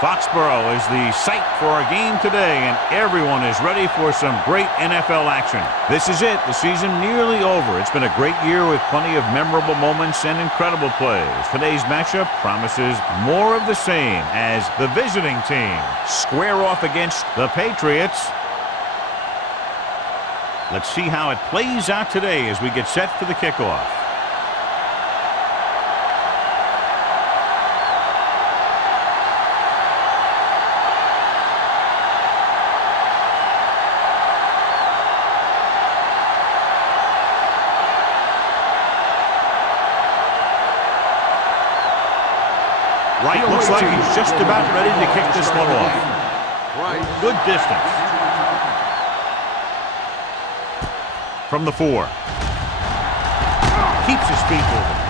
Foxborough is the site for our game today, and everyone is ready for some great NFL action. This is it, the season nearly over. It's been a great year with plenty of memorable moments and incredible plays. Today's matchup promises more of the same as the visiting team square off against the Patriots. Let's see how it plays out today as we get set for the kickoff. Right, looks like he's just about ready to kick this one off. Good distance. From the 4. Keeps his feet moving.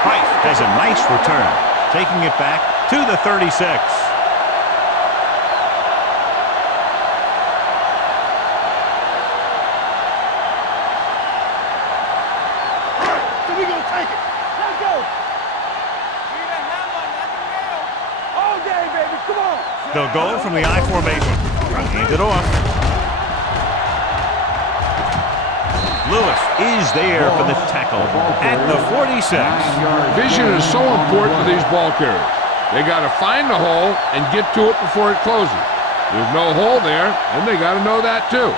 Price has a nice return. Taking it back to the 36. So we're going to take it. Let's go. All day, baby. Come on. They'll go from the I formation. Hand it off. Lewis is there for the tackle at the 46. Vision is so important to these ball carriers. They got to find the hole and get to it before it closes. There's no hole there, and they got to know that too.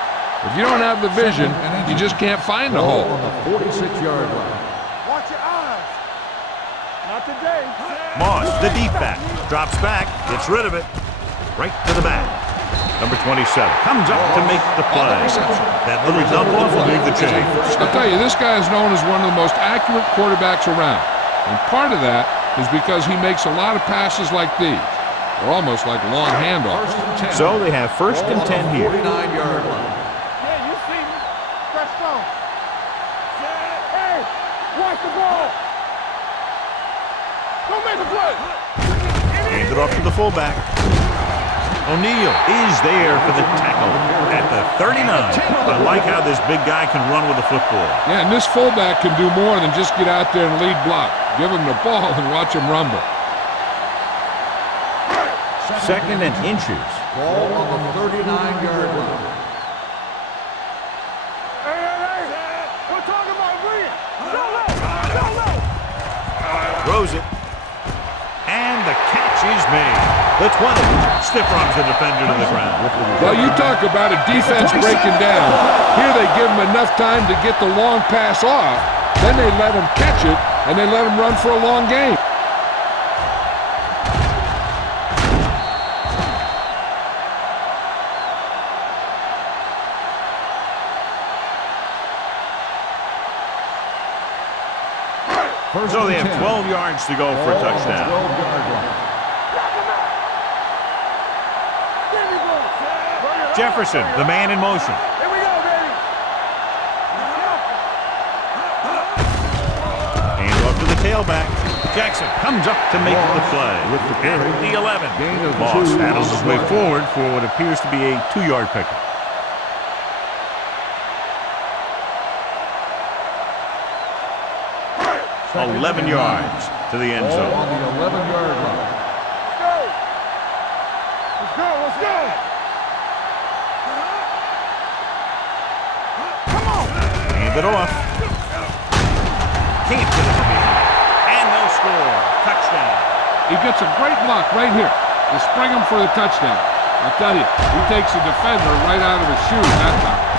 If you don't have the vision, you just can't find the hole. On the 46-yard line. Watch your eyes. Not today. Moss, the deep back, drops back, gets rid of it, right to the back. Number 27 comes up to make the play. That little dump off will leave the chain. I'll tell you, this guy is known as one of the most accurate quarterbacks around. And part of that is because he makes a lot of passes like these. They're almost like long handoffs. So they have first and 10 here. 49-yard line. Yeah, you see me. Press strong. Hey, watch the ball. Don't make a play. Hand it off to the fullback. O'Neal is there for the tackle at the 39. I like how this big guy can run with the football. Yeah, and this fullback can do more than just get out there and lead block. Give him the ball and watch him rumble. Second and inches. Ball on the 39-yard line. Hey. We're talking about brilliant. Go low. Throws it. And the catch is made. The 20 stiff arms the defender to the ground. Well, you talk about a defense breaking down. Here they give him enough time to get the long pass off. Then they let him catch it, and they let him run for a long game. So they have 12 yards to go for a touchdown. Jefferson, the man in motion. Here we go, baby. Hand off to the tailback. Jackson comes up to make the play. With the carry. At the 11. Gain of Moss 2 handles on his the way play. forward for what appears to be a 2-yard pickup. Second 11 and yards to the end Ball zone. on the 11-yard line. Let's go. Come on. Hand it off. Can't get it from behind. And no score. Touchdown. He gets a great block right here to spring him for the touchdown. I'll tell you, he takes the defender right out of his shoes that time.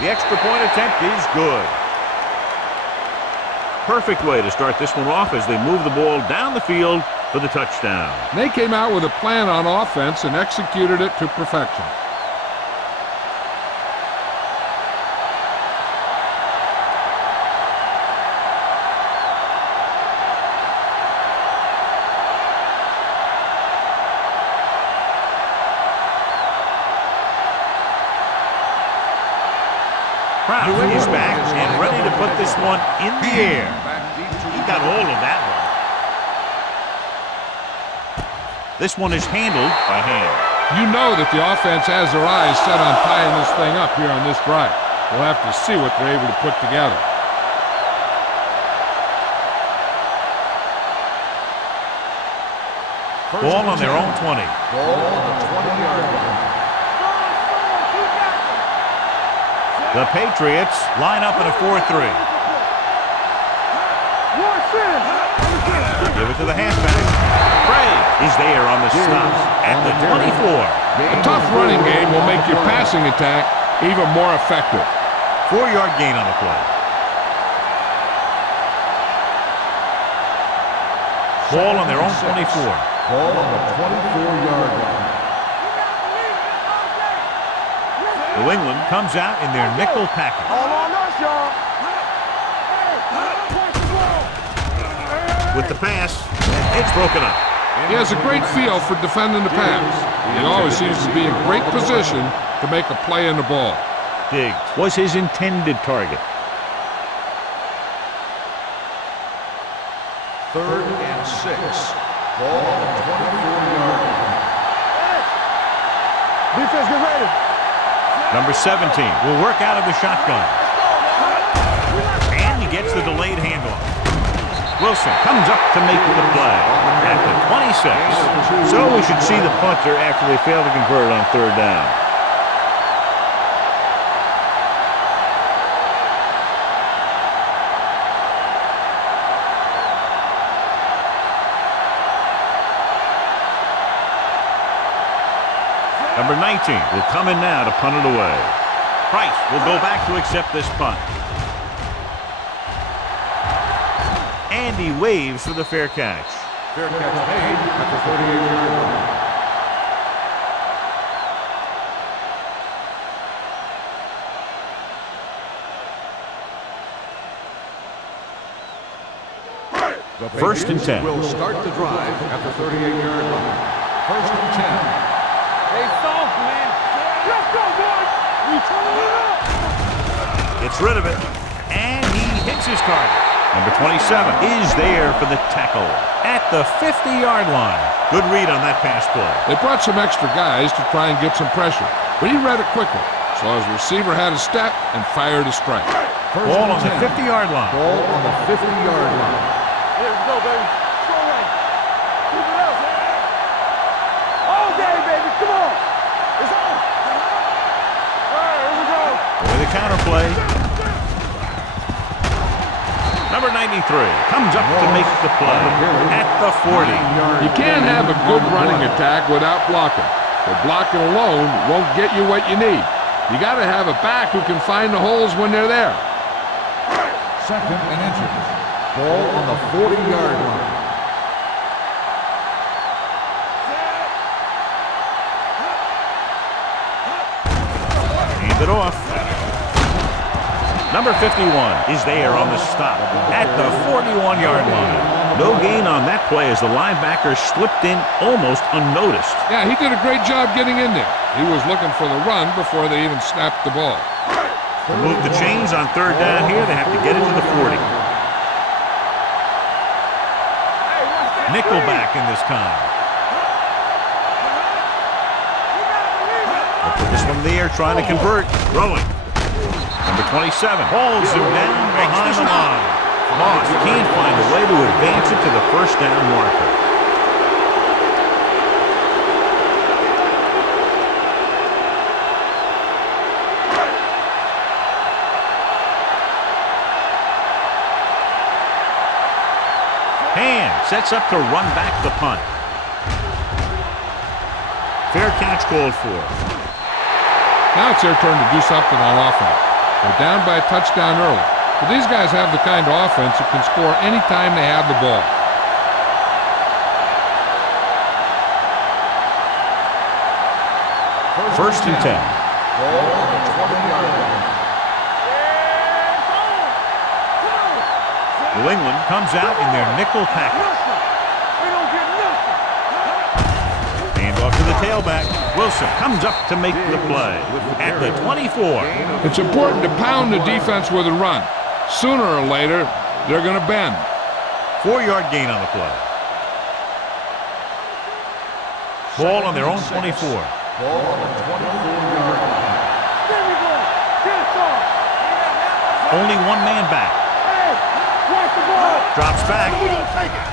The extra point attempt is good. Perfect way to start this one off as they move the ball down the field for the touchdown. They came out with a plan on offense and executed it to perfection. Wow, he's back and ready to put this one in the air. He got hold of that one. This one is handled by hand. You know that the offense has their eyes set on tying this thing up here on this drive. We'll have to see what they're able to put together. Ball on their own 20. Ball on the 20-yard line. The Patriots line up in a 4-3. Give it to the halfback. Craig is there on the stop at the 24. A tough running game will make your passing attack even more effective. 4-yard gain on the play. Ball on their own 24. Ball on the 24-yard line. New England comes out in their nickel package. All on us, y'all. With the pass, it's broken up. He has a great feel for defending the pass. He always seems to be in great position to make a play in the ball. Diggs was his intended target. 3rd and 6. Ball on the 24-yard line. Defense, get ready. Number 17 will work out of the shotgun. And he gets the delayed handoff. Wilson comes up to make the play at the 26. So we should see the punter after they fail to convert on 3rd down. Number 19 will come in now to punt it away. Price will go back to accept this punt. And he waves for the fair catch. Fair catch made at the 38-yard line. The 1st and 10. Will start the drive at the 38-yard line. 1st and 10. Hey, soft, man. Let's go, boys. We turn it up. Gets rid of it. And he hits his target. Number 27 is there for the tackle at the 50-yard line. Good read on that pass play. They brought some extra guys to try and get some pressure, but he read it quickly. So his receiver had a step and fired a strike. Ball on the 50-yard line. Ball on the 50-yard line. Here we go, baby. Go away. Keep it up. All day, baby. Come on. It's on. All right, here we go. With the counter play. Number 93 comes up to make the play at the 40. You can't have a good running attack without blocking. But blocking alone won't get you what you need. You got to have a back who can find the holes when they're there. 2nd and inches. Ball on the 40-yard line. Hand it off. Number 51 is there on the stop at the 41-yard line. No gain on that play as the linebacker slipped in almost unnoticed. Yeah, he did a great job getting in there. He was looking for the run before they even snapped the ball. To move the chains on 3rd down here, they have to get into the 40. Nickelback in this time. They'll put this one in the air, trying to convert. Throwing. Number 27 hauls him down behind the line. Moss can't find a way to advance it to the 1st down marker. Hand sets up to run back the punt. Fair catch called for. Now it's their turn to do something on offense. They're down by a touchdown early. But these guys have the kind of offense that can score anytime they have the ball. First and 10. Ball on the 20-yard line. New England comes out in their nickel package. We don't get nothing. Hand it Off to the tailback. Wilson comes up to make the play at the 24. It's important to pound the defense with a run. Sooner or later, they're going to bend. 4-yard gain on the play. Ball on their own 24. Ball on the 24-yard line. There we go. Get us off. Only one man back. Hey, watch the ball. Drops back. Take it.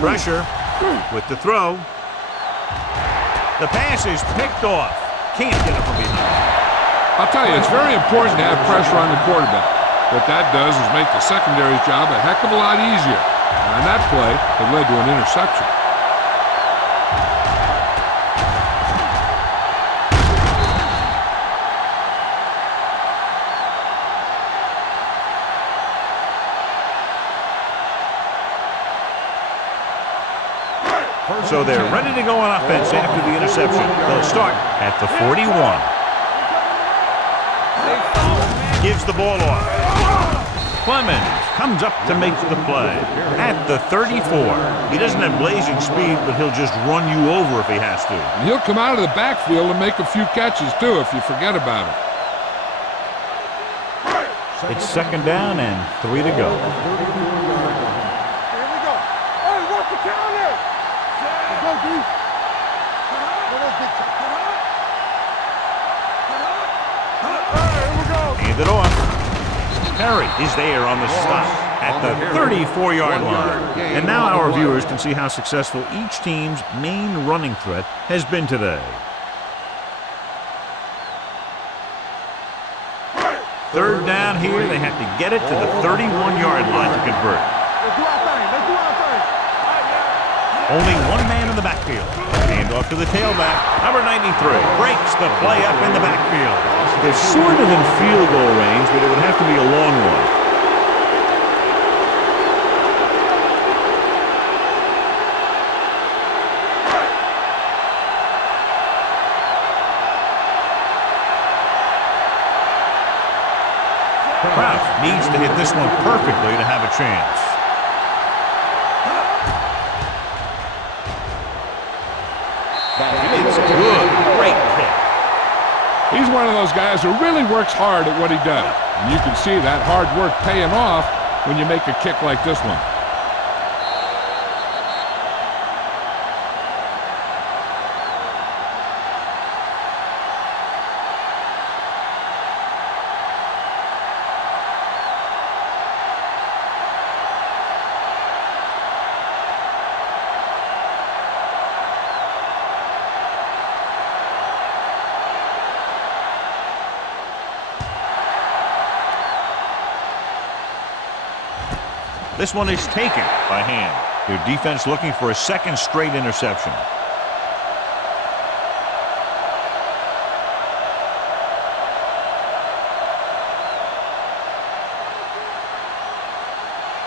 Pressure with the throw. The pass is picked off. Can't get it from behind. I'll tell you, it's very important to have pressure on the quarterback. What that does is make the secondary's job a heck of a lot easier. And that play had led to an interception. So they're ready to go on offense after the interception. They'll start at the 41. Gives the ball off. Clemens comes up to make the play at the 34. He doesn't have blazing speed, but he'll just run you over if he has to. And he'll come out of the backfield and make a few catches, too, if you forget about it. It's second down and 3 to go. Here we go. Hey, what's the counter? Go, D. Here we go. Hand it off. Perry is there on the stop at the 34-yard line. And now our viewers can see how successful each team's main running threat has been today. Third down here, they have to get it to the 31-yard line to convert. Let's do our thing. Let's do our thing. Only one man in the backfield. Hand off to the tailback. Number 93 breaks the play up in the backfield. They're sort of in field goal range, but it would have to be a long one. Kraft needs to hit this one perfectly to have a chance. It's good. Great kick. He's one of those guys who really works hard at what he does. And you can see that hard work paying off when you make a kick like this one. This one is taken by hand. Their defense looking for a second straight interception.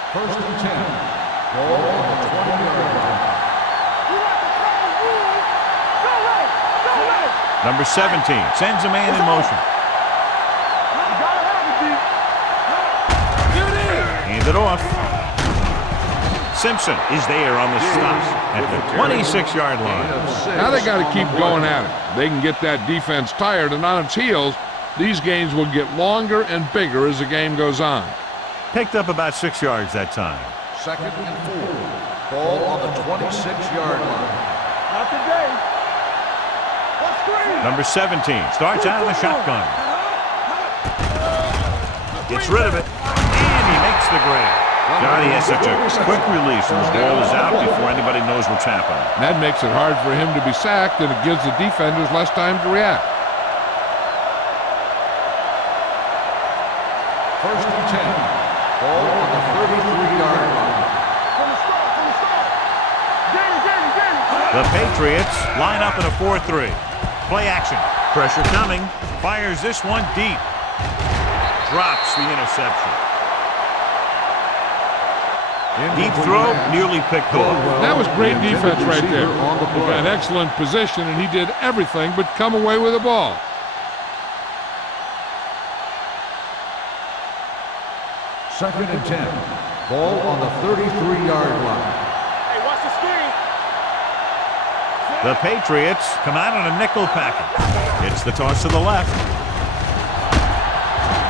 First and 10. Ball on the 20-yard line. Number 17 sends a man in motion. Hand it off. Simpson is there on the stop at the 26-yard line. Now they got to keep going at it. They can get that defense tired and on its heels. These games will get longer and bigger as the game goes on. Picked up about 6 yards that time. Second and 4. Ball on the 26-yard line. Not today. Let's screen. Number 17 starts out of the shotgun. Gets rid of it, and he makes the grab. God, he has such a quick release, and the ball is out before anybody knows what's happening. That makes it hard for him to be sacked, and it gives the defenders less time to react. First and 10. Ball on the 33-yard line. From the start. Danny. The Patriots line up in a 4-3. Play action. Pressure coming. Fires this one deep. Drops the interception. Deep throw, nearly picked off. That was great defense right there. He got excellent position, and he did everything but come away with the ball. Second and 10. Ball on the 33-yard line. Hey, watch the screen. The Patriots come out on a nickel package. It's the toss to the left.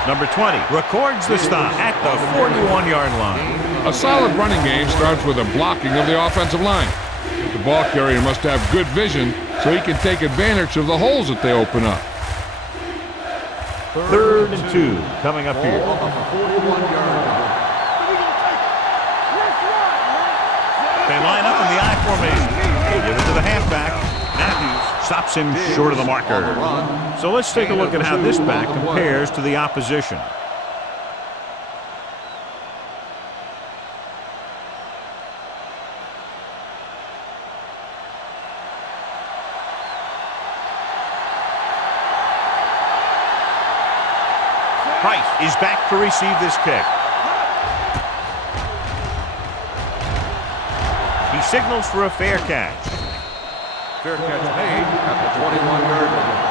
Number 20 records the stop at the 41-yard line. A solid running game starts with a blocking of the offensive line. The ball carrier must have good vision so he can take advantage of the holes that they open up. 3rd and 2 coming up here. They line up in the I formation. They give it to the halfback. Matthews stops him short of the marker. So let's take a look at how this back compares to the opposition. Price is back to receive this kick. He signals for a fair catch. Fair catch made at the 21-yard line.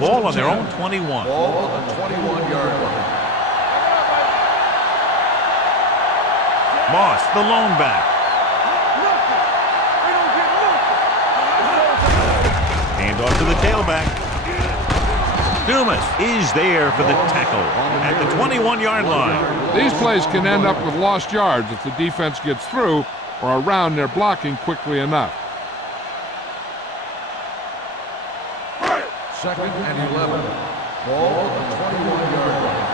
Ball on their own 21. Ball on the 21-yard line. Moss, the lone back. Hand off to the tailback. Dumas is there for the tackle at the 21-yard line. These plays can end up with lost yards if the defense gets through or around their blocking quickly enough. 2nd and 11. Ball on the 21-yard line.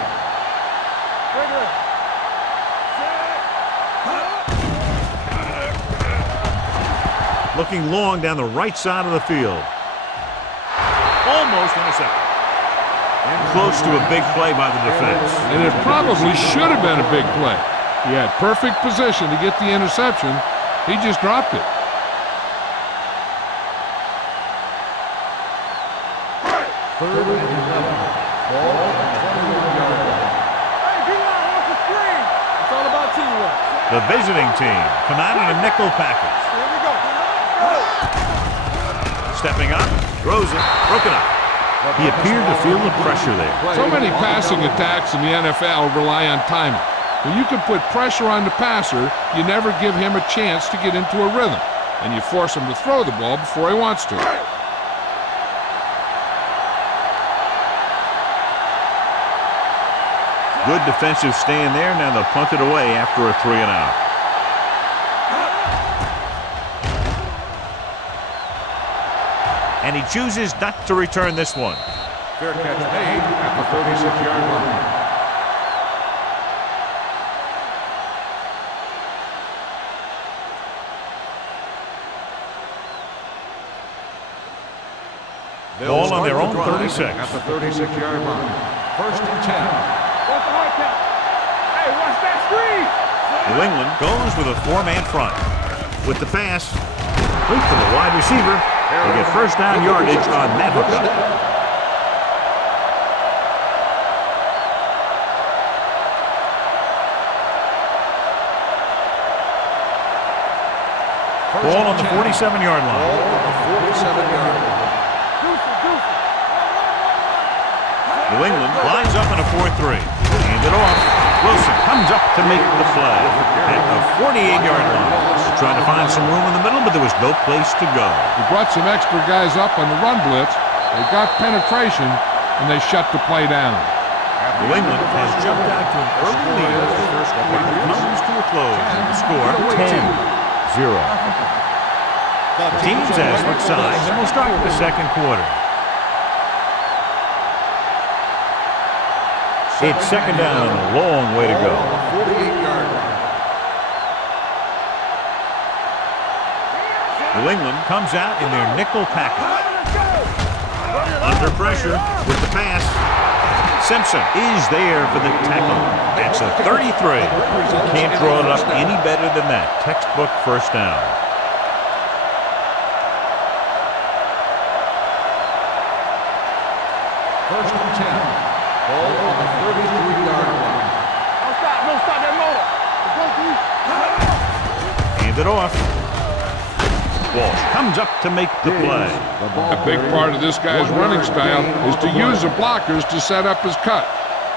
Looking long down the right side of the field. Almost intercepted. Close to a big play by the defense. And it probably should have been a big play. He had perfect position to get the interception. He just dropped it. Third and 11. Ball on the 21-yard line. Hey, D-line wants the screen. It's all about teamwork. The visiting team come out in a nickel package. Here we go. Stepping up, throws it, broken up. He appeared to feel the pressure there. So many passing attacks in the NFL rely on timing. When you can put pressure on the passer, you never give him a chance to get into a rhythm, and you force him to throw the ball before he wants to. Good defensive stand there. Now they'll punt it away after a 3 and out. And he chooses not to return this one. Fair catch made at the 36-yard line. Ball on their own 36. At the 36-yard line. 1st and 10. What's the hard count? Hey, watch that screen. New England goes with a 4-man front. With the pass, complete to the wide receiver. They get first down yardage on that hookup. Ball on the 47-yard line. Ball on the 47-yard line. New England lines up in a 4-3. Hand it off. Wilson comes up to make the play at the 48-yard line. Trying to find some room in the middle, but there was no place to go. He brought some extra guys up on the run blitz. They got penetration, and they shut the play down. New England has jumped out to an early lead as the first quarter comes to a close. The score 10-0. The teams have switched sides, and we'll start with the second quarter. It's second down and a long way to go. 48-yard line. New England comes out in their nickel package. Under pressure with the pass. Simpson is there for the tackle. That's a 33. Can't draw it up any better than that. Textbook first down. First and 10. Ball on the 33-yard line. Don't stop that motor. Hand it off. Walsh comes up to make the play. A big part of this guy's running style is to use the blockers to set up his cut,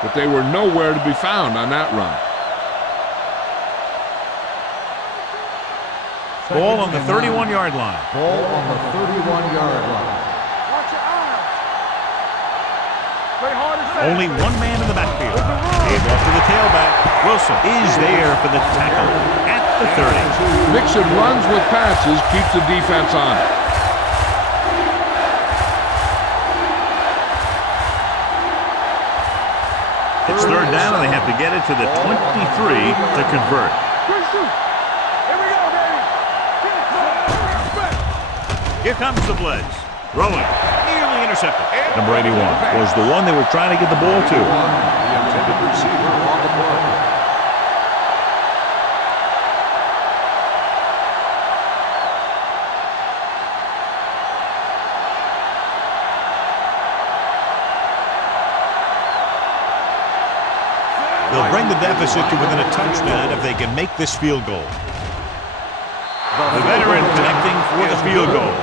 but they were nowhere to be found on that run. Ball on the 31-yard line. Ball on the 31-yard line. Watch your eyes. Play hard and fast. Only one man in the backfield. Gave off to the tailback. Wilson is there for the tackle at the 30. Mixon runs with passes, keeps the defense on it. It's third down, and they have to get it to the 23 to convert. Good shoot. Here we go, baby. Here comes the blitz. Throwing. Nearly intercepted. Number 81 was the one they were trying to get the ball to. The intended receiver on the play. They'll bring the deficit to within a touchdown if they can make this field goal. The veteran connecting for the field goal.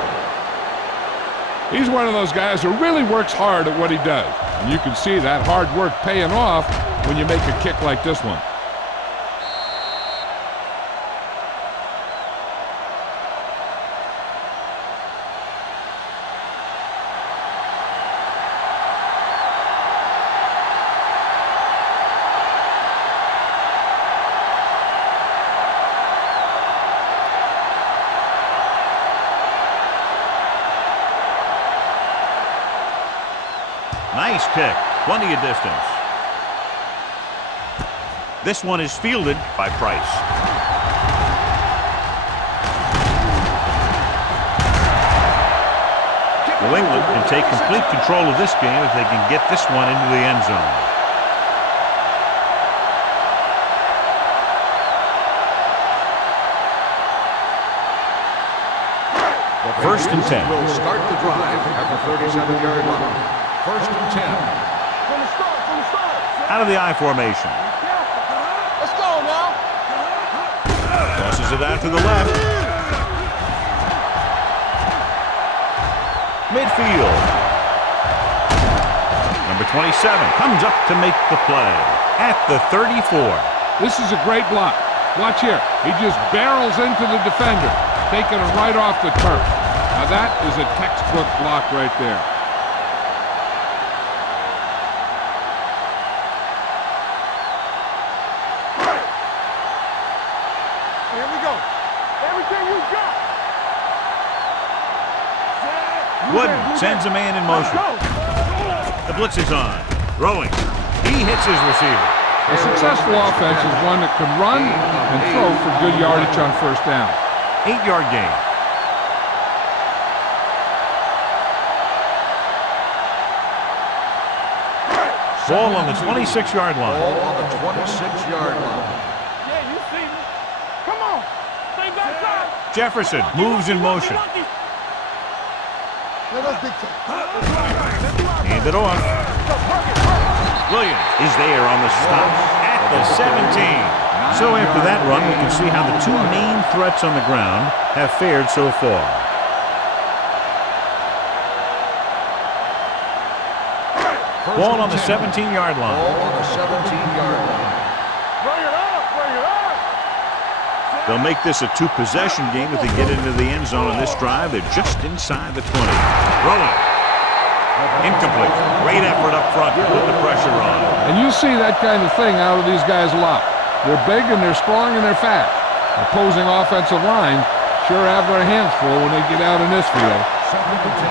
He's one of those guys who really works hard at what he does. And you can see that hard work paying off when you make a kick like this one. Nice kick. Plenty of distance. This one is fielded by Price. New England can take complete control of this game if they can get this one into the end zone. First and 10. Will start the drive at the 37-yard line. First and 10. From the start. Out of the I formation. Let's go now. Tosses it out to the left. Midfield. Number 27 comes up to make the play at the 34. This is a great block. Watch here. He just barrels into the defender, taking it right off the turf. Now that is a textbook block right there. Here we go. Everything you got. Wooden sends a man in motion. The blitz is on. Throwing. He hits his receiver. A successful offense is one that can run and throw for good yardage on first down. 8-yard gain. Ball on the 26-yard line. Ball on the 26-yard line. Yeah, you see me. Come on. Stay backside. Jefferson moves in motion. Hand it off. Williams is there on the stop at the 17. So after that run, we can see how the two main threats on the ground have fared so far. Ball on the 17-yard line. Ball on the 17-yard line. Bring it up. They'll make this a two-possession game if they get into the end zone on this drive. They're just inside the 20. Rolling. Incomplete. Great effort up front to put the pressure on. And you see that kind of thing out of these guys a lot. They're big and they're strong and they're fast. Opposing offensive lines sure have their hands full when they get out in this field. Second and 10.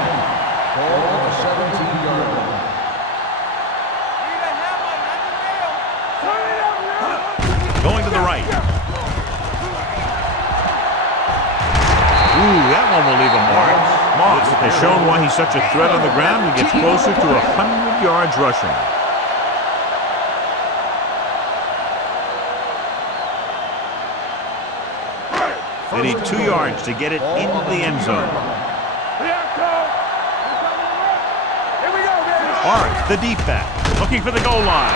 Ball on the 17-yard line. Going to the right. Ooh, that one will leave a mark. Moss has shown why he's such a threat on the ground. He gets closer to 100 yards rushing. They need 2 yards to get it into the end zone. Hart, the deep back, looking for the goal line.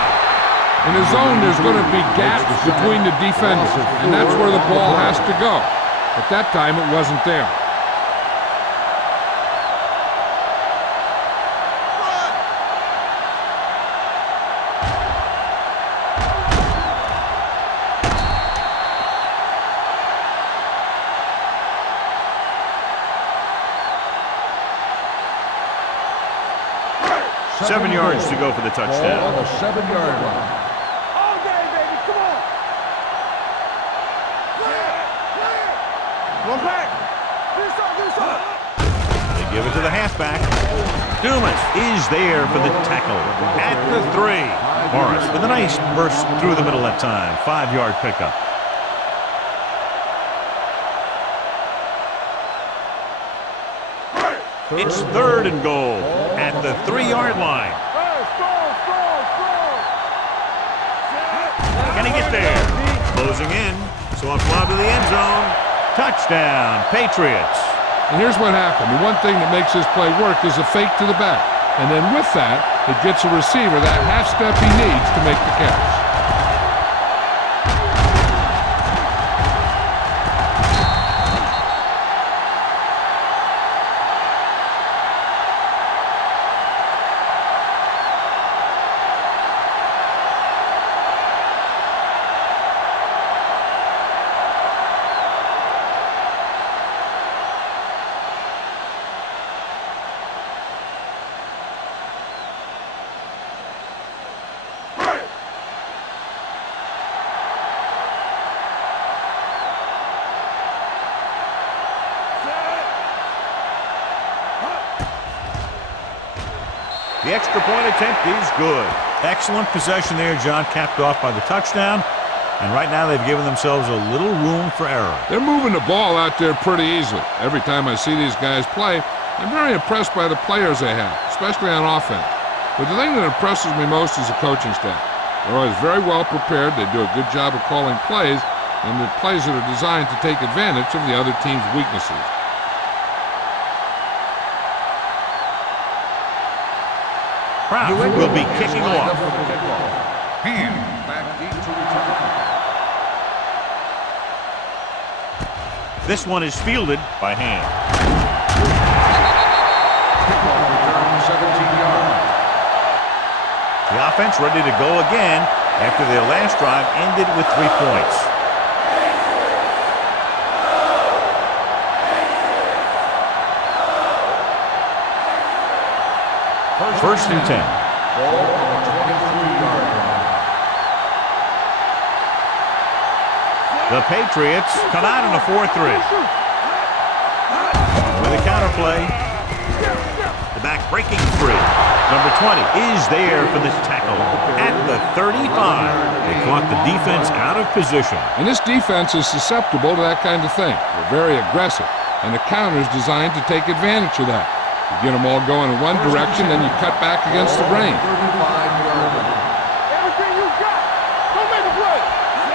In the zone, there's going to be gaps between the defenders, and that's where the ball has to go. But that time, it wasn't there. 7 yards to go for the Ball on touchdown. the 7-yard line. All day, baby. Come on. Go back. Do something. They give it to the halfback. Dumas is there for the tackle at the 3. Morris with a nice burst through the middle that time. 5-yard pickup. It's 3rd and goal at the 3-yard line. Hey, score. Can he get there? Closing in. Soft lob to the end zone. Touchdown, Patriots. And here's what happened. The one thing that makes this play work is a fake to the back. And then with that, it gets a receiver that half step he needs to make the catch. The extra point attempt is good. Excellent possession there, John, capped off by the touchdown. And right now they've given themselves a little room for error. They're moving the ball out there pretty easily. Every time I see these guys play, I'm very impressed by the players they have, especially on offense. But the thing that impresses me most is the coaching staff. They're always very well prepared. They do a good job of calling plays, and the plays that are designed to take advantage of the other team's weaknesses. Kraft will be kicking off. Hand back deep to return. This one is fielded by Hand. Kickoff return 17 yards. The offense ready to go again after their last drive ended with 3 points. First and 10. Ball on the 23-yard line. The Patriots come out in a 4-3. With a counter play. The back breaking free. Number 20 is there for the tackle at the 35. They caught the defense out of position. And this defense is susceptible to that kind of thing. They're very aggressive, and the counter is designed to take advantage of that. You get them all going in one direction, then you cut back against the grain. 35-yard line. Everything you got. Don't make a play.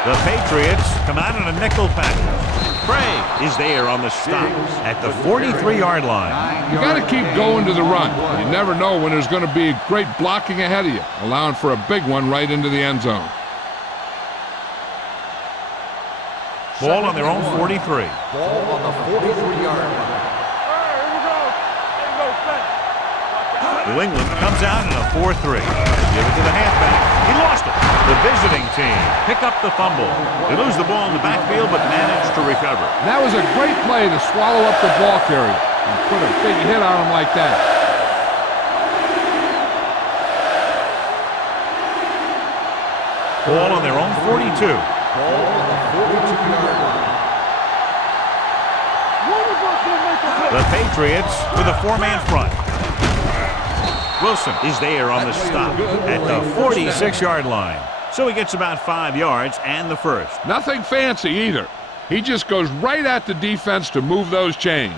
The Patriots come out in a nickel package. Craig is there on the stop at the 43-yard line. You got to keep going to the run. You never know when there's going to be great blocking ahead of you, allowing for a big one right into the end zone. Ball on their own 43. Ball on the 43-yard line. New England comes out in a 4-3. Give it to the halfback. He lost it. The visiting team pick up the fumble. They lose the ball in the backfield but manage to recover. And that was a great play to swallow up the ball carrier and put a big hit on him like that. Ball on their own 42. Ball on the 42-yard line. The Patriots with a 4-man front. Wilson is there on the stop at the 46-yard line. So he gets about 5 yards and the first. Nothing fancy either. He just goes right at the defense to move those chains.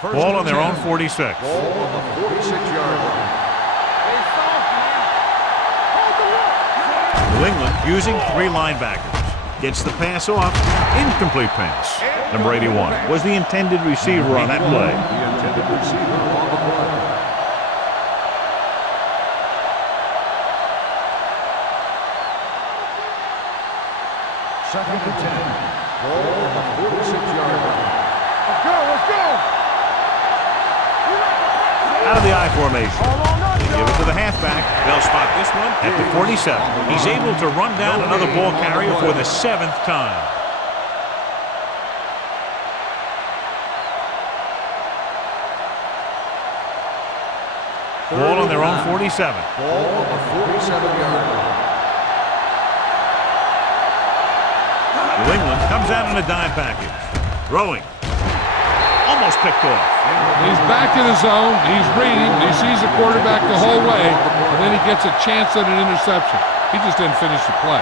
Ball on their own 46. Ball on the 46-yard line. New England using 3 linebackers. Gets the pass off. Incomplete pass. Number 81 was the intended receiver on that play. The intended receiver on the play. Second and 10. Ball on the 46-yard line. Let's go. Out of the I formation. They give it to the halfback. They'll spot this one at the 47. He's able to run down another ball carrier for the 7th time. Ball on their own 47. Ball on the 47-yard line. New England comes out in a dime package. Throwing. Almost picked off. He's back in his zone. He's reading. He sees the quarterback the whole way, and then he gets a chance at an interception. He just didn't finish the play.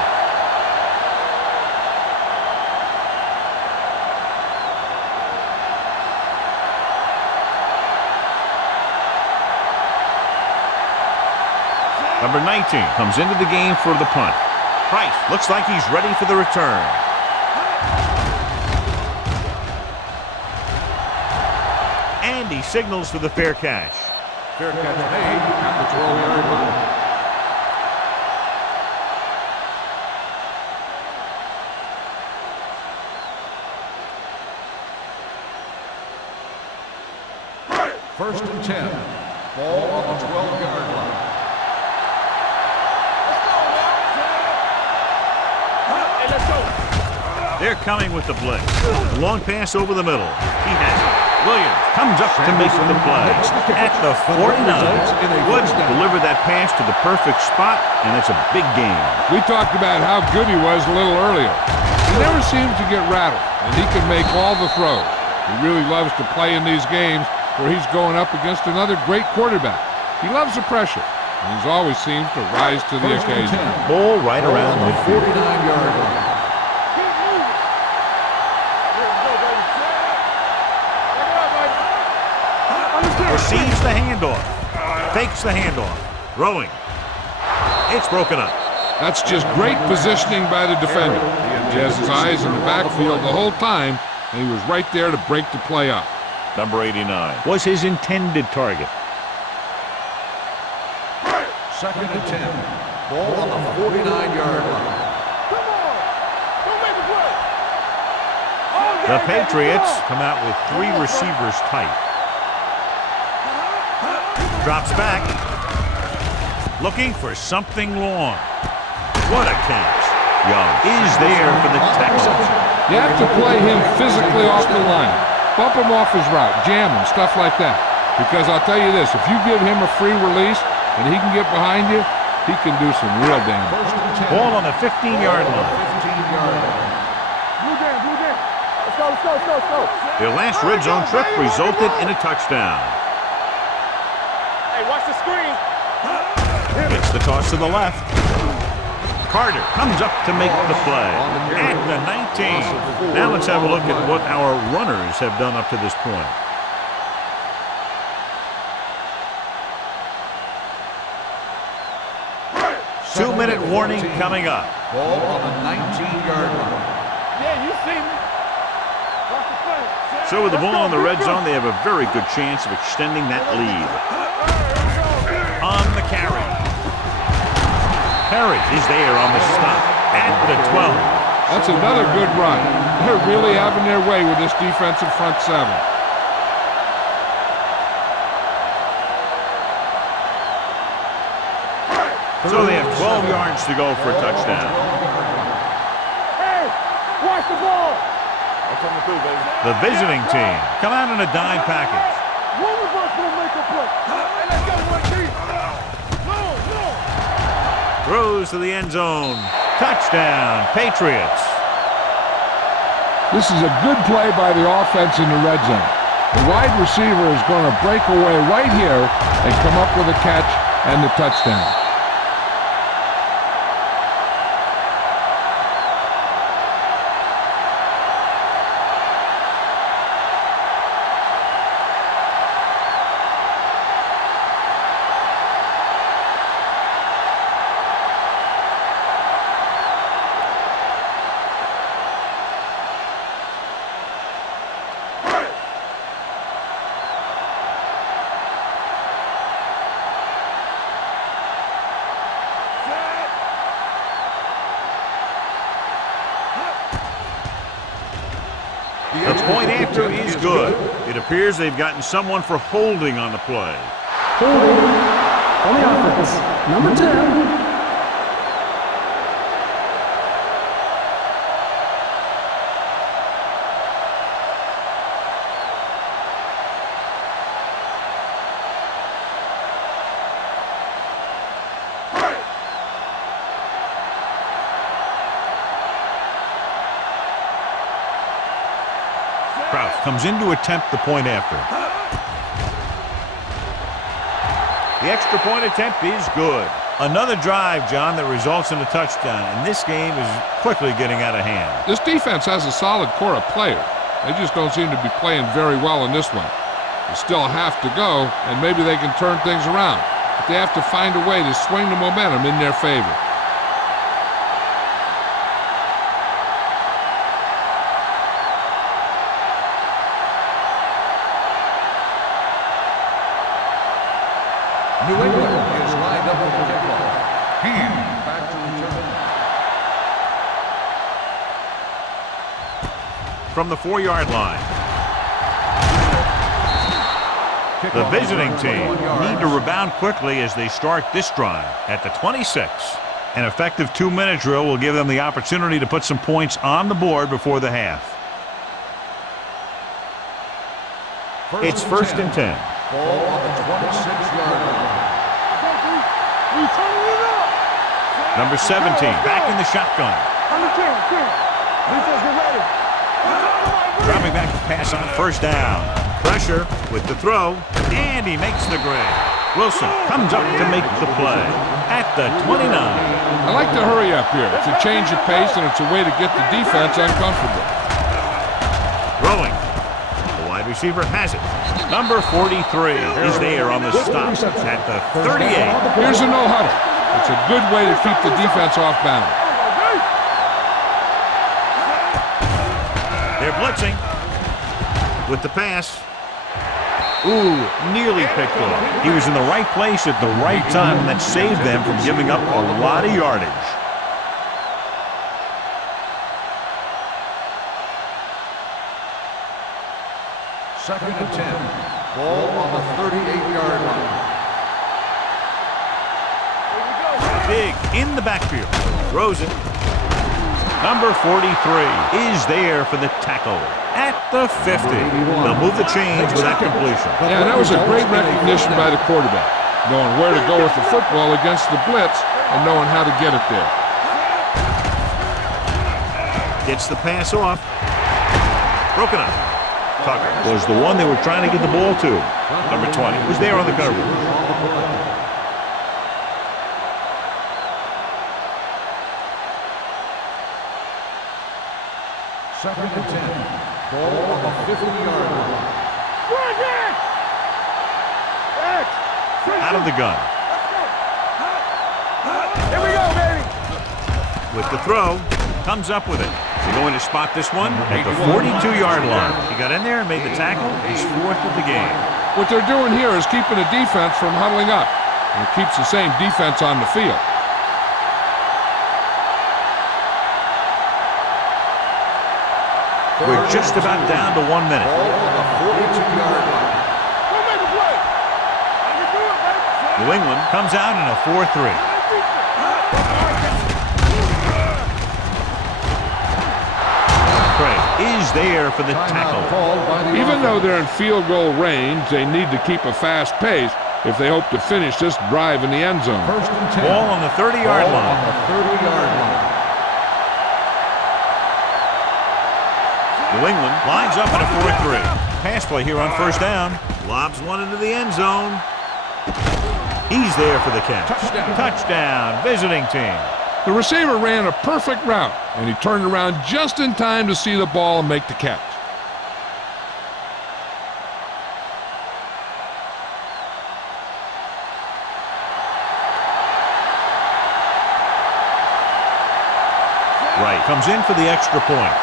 Number 19 comes into the game for the punt. Price looks like he's ready for the return. And he signals for the fair catch. Fair catch made at the 12-yard line. First and 10. Ball on the 12-yard line. They're coming with the blitz. Long pass over the middle. He has it. Williams comes up to make the play. At the 49. Woods delivered that pass to the perfect spot, and it's a big game. We talked about how good he was a little earlier. He never seems to get rattled, and he can make all the throws. He really loves to play in these games where he's going up against another great quarterback. He loves the pressure, and he's always seems to rise to the occasion. Ball right around the midfield. 49-yard line. Receives the handoff. Fakes the handoff. Throwing. It's broken up. That's just great positioning by the defender. He has his eyes in the backfield the whole time, and he was right there to break the play up. Number 89 was his intended target. Second and 10. Ball on the 49-yard line. The Patriots come out with 3 receivers tight. Drops back. Looking for something long. What a catch. Young is there for the Texans. You have to play him physically off the line. Bump him off his route, jam him, stuff like that. Because I'll tell you this, if you give him a free release and he can get behind you, he can do some real damage. Ball on the 15-yard line. 15-yard line. Blue game, blue game. Let's go. Their last red zone trip resulted in a touchdown. Hey, watch the screen. Gets the toss to the left. Carter comes up to make the play. At the 19. Now let's have a look at what our runners have done up to this point. Two-minute warning coming up. Ball on the 19-yard line. Yeah, you see me. Watch the play. So with the ball in the red zone, they have a very good chance of extending that lead. On the carry. Perry is there on the stop at the 12. That's another good run. They're really having their way with this defensive front seven. So they have 12 yards to go for a touchdown. Hey, watch the ball. I'm coming through, baby. The visiting team come out in a dime package. One of us will make a play. Hey, let's go, one team. No. Throws to the end zone. Touchdown, Patriots. This is a good play by the offense in the red zone. The wide receiver is going to break away right here and come up with a catch and the touchdown. The point after is good. It appears they've gotten someone for holding on the play. Holding on the offense. Number 10. comes in to attempt the point after. The extra point attempt is good. Another drive, John, that results in a touchdown, and this game is quickly getting out of hand. This defense has a solid core of players. They just don't seem to be playing very well in this one. They still have to go, and maybe they can turn things around. But they have to find a way to swing the momentum in their favor. New England is lined up with the kickoff. Hand back to return. From the 4-yard line. The visiting team need to rebound quickly as they start this drive at the 26. An effective 2-minute drill will give them the opportunity to put some points on the board before the half. It's first and 10. Ball on the 26-yard line. Number 17 back in the shotgun. Dropping back to pass on first down. Pressure with the throw, and he makes the grab. Wilson comes up to make the play at the 29. I like to hurry up here. It's a change of pace, and it's a way to get the defense uncomfortable. Throwing. The wide receiver has it. Number 43 is there on the stop at the 38. Here's a no huddle. It's a good way to keep the defense off balance. They're blitzing with the pass. Ooh, nearly picked off. He was in the right place at the right time, and that saved them from giving up a lot of yardage. Second and 10. Ball on the 38-yard line. Big in the backfield. Throws it. Number 43 is there for the tackle at the 50. They'll move the chains with that completion. Yeah, that was a great recognition by the quarterback, knowing where to go with the football against the blitz and knowing how to get it there. Gets the pass off. Broken up. Tucker was the one they were trying to get the ball to. Number 20 was there on the coverage. Second and 10. Ball on the 50-yard line. Out of the gun. Here we go, baby. With the throw, comes up with it. They're going to spot this one at the 42-yard line. He got in there and made the tackle. He's fourth of the game. What they're doing here is keeping the defense from huddling up, and it keeps the same defense on the field. We're just about down to 1 minute. Ball on the 42-yard line. New England comes out in a 4-3. Craig is there for the tackle. Even though they're in field goal range, they need to keep a fast pace if they hope to finish this drive in the end zone. First and 10. Ball on the 30-yard Ball line. on the 30-yard line. New England lines up in a 4-3. Pass play here on first down. Lobs one into the end zone. He's there for the catch. Touchdown, visiting team. The receiver ran a perfect route, and he turned around just in time to see the ball and make the catch. Right, comes in for the extra point.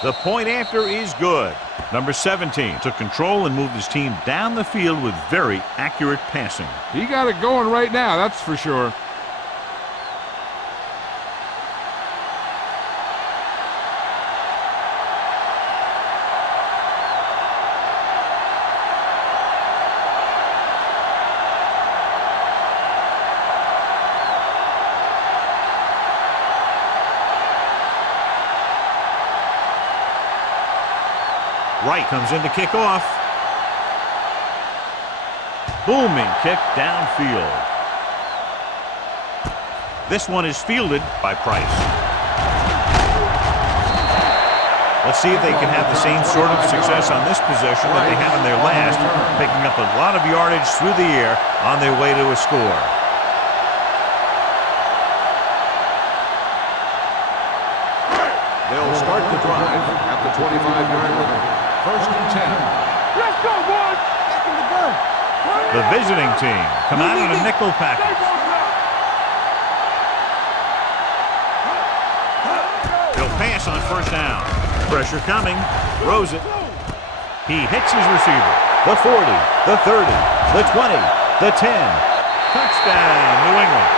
The point after is good. Number 17 took control and moved his team down the field with very accurate passing. He got it going right now, that's for sure. Wright comes in to kick off. Booming kick downfield. This one is fielded by Price. Let's see if they can have the same sort of success on this possession that they had on their last, picking up a lot of yardage through the air on their way to a score. They'll start the drive at the 25-yard line. First and 10. Let's go, boys! Back in the gun. The visiting team come out in a nickel package. They'll pass on first down. Pressure coming. Throws it. He hits his receiver. The 40, the 30, the 20, the 10. Touchdown, New England.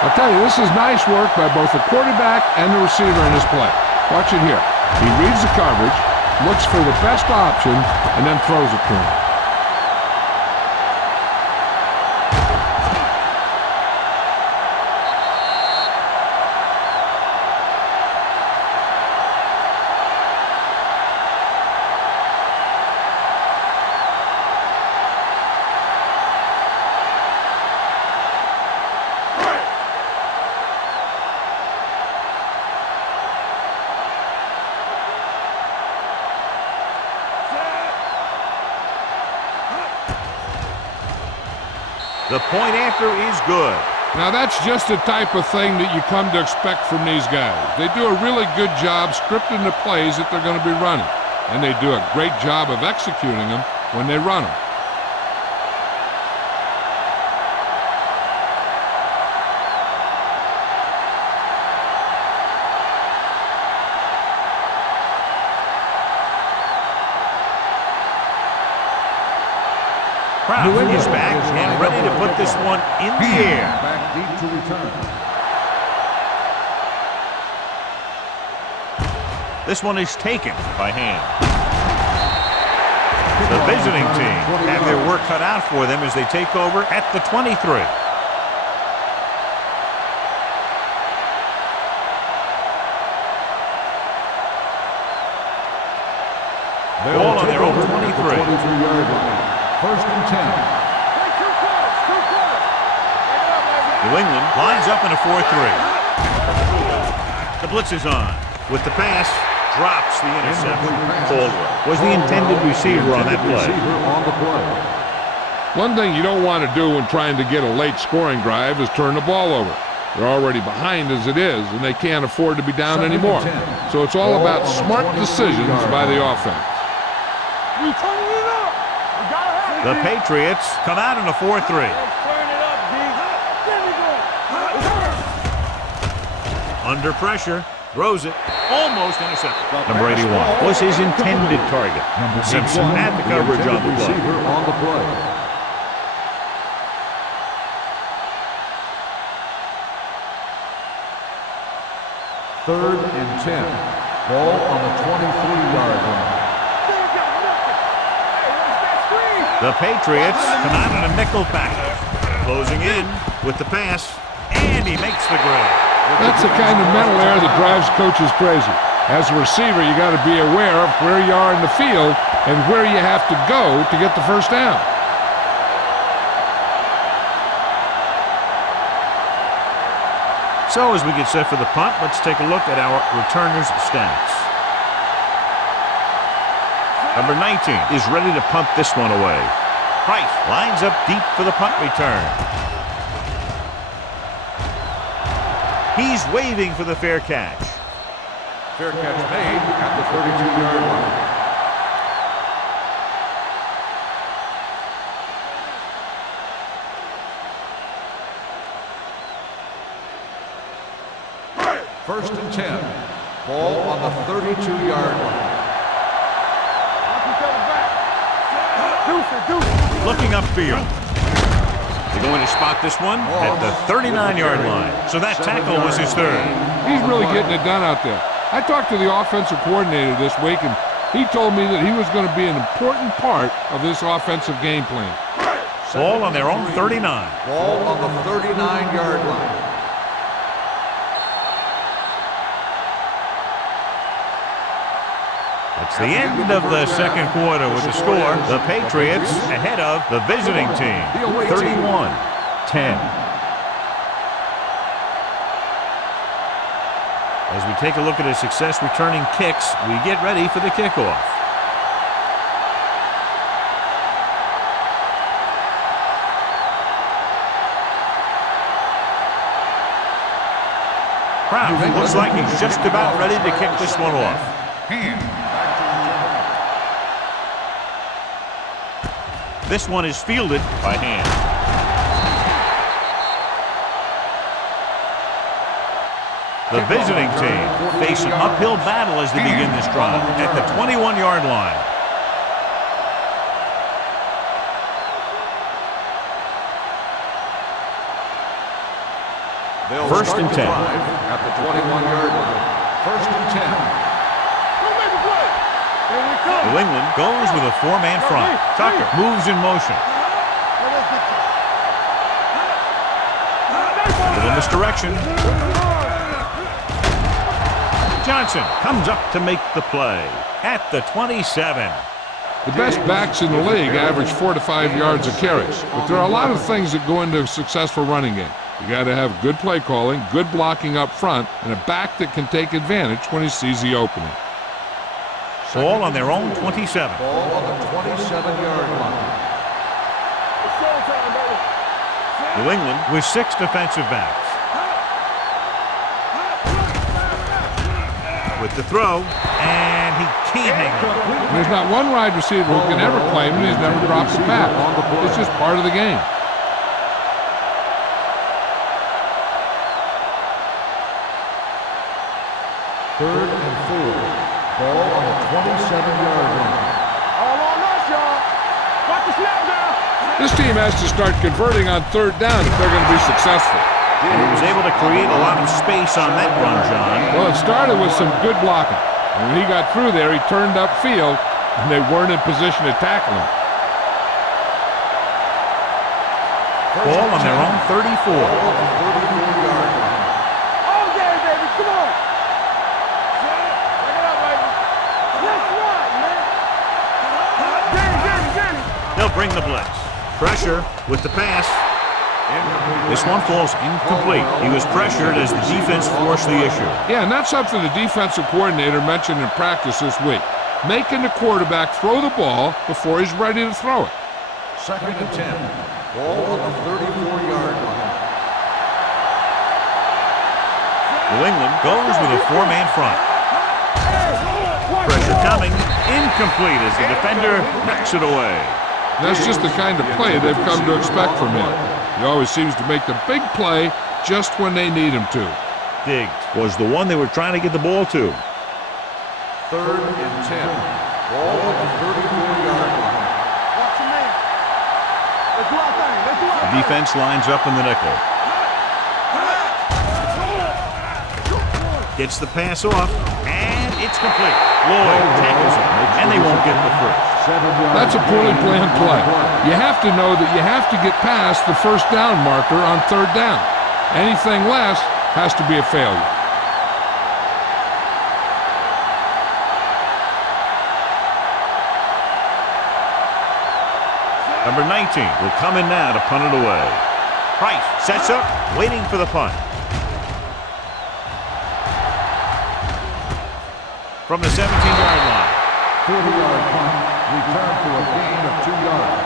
I'll tell you, this is nice work by both the quarterback and the receiver in this play. Watch it here. He reads the coverage, looks for the best option, and then throws it to him. The point after is good. Now that's just the type of thing that you come to expect from these guys. They do a really good job scripting the plays that they're going to be running. And they do a great job of executing them when they run them. Kraft is back and ready to put this one in the air. Back deep to return. This one is taken by hand. The visiting team have their work cut out for them as they take over at the 23. Ball on their own 23. 23-yard line. First and 10. New England lines up in a 4-3. The blitz is on. With the pass, drops the interception. Caldwell was the intended receiver on that play. One thing you don't want to do when trying to get a late scoring drive is turn the ball over. They're already behind as it is, and they can't afford to be down anymore. So it's all about smart decisions by the offense. We turning it up. We gotta have The Patriots come out in a 4-3. Let's turn it up, D. There we go. Under pressure, throws it, almost intercepted. Number 81 was his intended target. Simpson had the coverage on the play. On the play. Third and 10. Ball on the 23-yard line. The Patriots come out in a nickel package. Closing in with the pass, and he makes the grab. That's the kind of mental error that drives coaches crazy. As a receiver, you got to be aware of where you are in the field and where you have to go to get the first down. So as we get set for the punt, let's take a look at our returners' stats. Number 19 is ready to punt this one away. Price lines up deep for the punt return. He's waving for the fair catch. Fair catch made at the 32-yard line. First and 10. Ball on the 32-yard line. Looking upfield. They're going to spot this one at the 39-yard line. So that tackle was his third. He's really getting it done out there. I talked to the offensive coordinator this week, and he told me that he was going to be an important part of this offensive game plan. Ball on their own 39. Ball on the 39-yard line. It's the end of the second quarter with the score. The Patriots ahead of the visiting team, 31-10. As we take a look at his success returning kicks, we get ready for the kickoff. Brown looks like he's just about ready to kick this one off. This one is fielded by hand. The visiting team face an uphill battle as they begin this drive at the 21-yard line. First and 10. At the 21-yard line. First and 10. New England goes with a four-man front. Tucker moves in motion. Little misdirection. Johnson comes up to make the play at the 27. The best backs in the league average 4 to 5 yards a carry, but there are a lot of things that go into a successful running game. You got to have good play calling, good blocking up front, and a back that can take advantage when he sees the opening. Ball on their own 27. Ball on the 27-yard line. New England with 6 defensive backs. With the throw, and he can't hang on. There's not one wide receiver who can ever claim that he's never dropped a pass. It's just part of the game. Third and 4. Ball on the 27-yard line. All on us, y'all. Watch the snap now. This team has to start converting on third down if they're going to be successful. And he was able to create a lot of space on that run, John. Well, it started with some good blocking. And when he got through there, he turned upfield, and they weren't in position to tackle him. Ball on their own 34. All day, baby. Come on. Check it out, baby. Let's run, man. Get it. They'll bring the blitz. Pressure with the pass. This one falls incomplete. He was pressured as the defense forced the issue. Yeah, and that's something the defensive coordinator mentioned in practice this week. Making the quarterback throw the ball before he's ready to throw it. Second and 10. Ball on the 34-yard line. New England goes with a four-man front. Pressure coming. Incomplete as the defender knocks it away. That's just the kind of play they've come to expect from him. He always seems to make the big play just when they need him to. Diggs was the one they were trying to get the ball to. Third and 10. Ball on the 34-yard line. Watch your man. Let's do our thing. Let's do our The defense lines up in the nickel. Gets the pass off, and it's complete. Lloyd tackles him, and they won't get the first. That's a poorly planned play. You have to know that you have to get past the first down marker on third down. Anything less has to be a failure. Number 19 will come in now to punt it away. Price sets up, waiting for the punt. From the 17-yard line. 40-yard punt, return for a gain of 2 yards.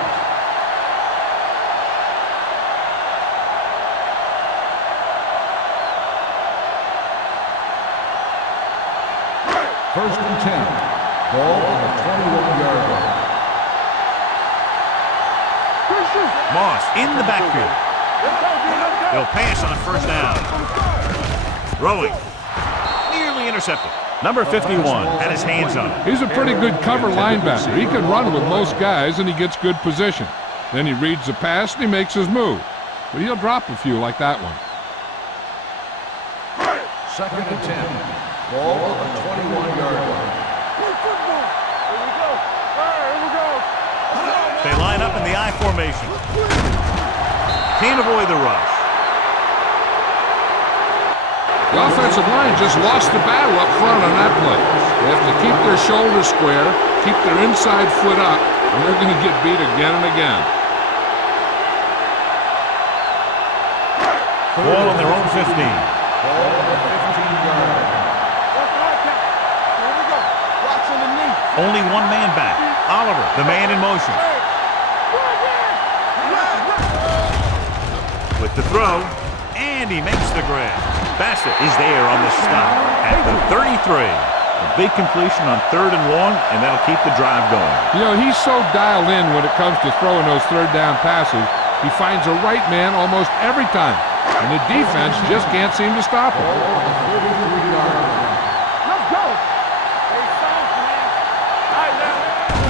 First and 10. Ball on the 21-yard line. Moss in the backfield. They'll pass on first down. Throwing. Nearly intercepted. Number 51 had his hands on it. He's a pretty good cover linebacker. He can run with most guys, and he gets good position. Then he reads the pass, and he makes his move. But he'll drop a few like that one. Second and 10. Ball on the 21-yard line. They line up in the I formation. Can't avoid the rush. The offensive line just lost the battle up front on that play. They have to keep their shoulders square, keep their inside foot up, and they're going to get beat again and again. Ball on their own 15. Ball on the 15-yard line. Only one man back. Oliver, the man in motion. With the throw, and he makes the grab. Bassett is there on the stop at the 33. A big completion on 3rd and long, and that'll keep the drive going. You know, he's so dialed in when it comes to throwing those 3rd down passes. He finds a right man almost every time, and the defense just can't seem to stop him. Let's go.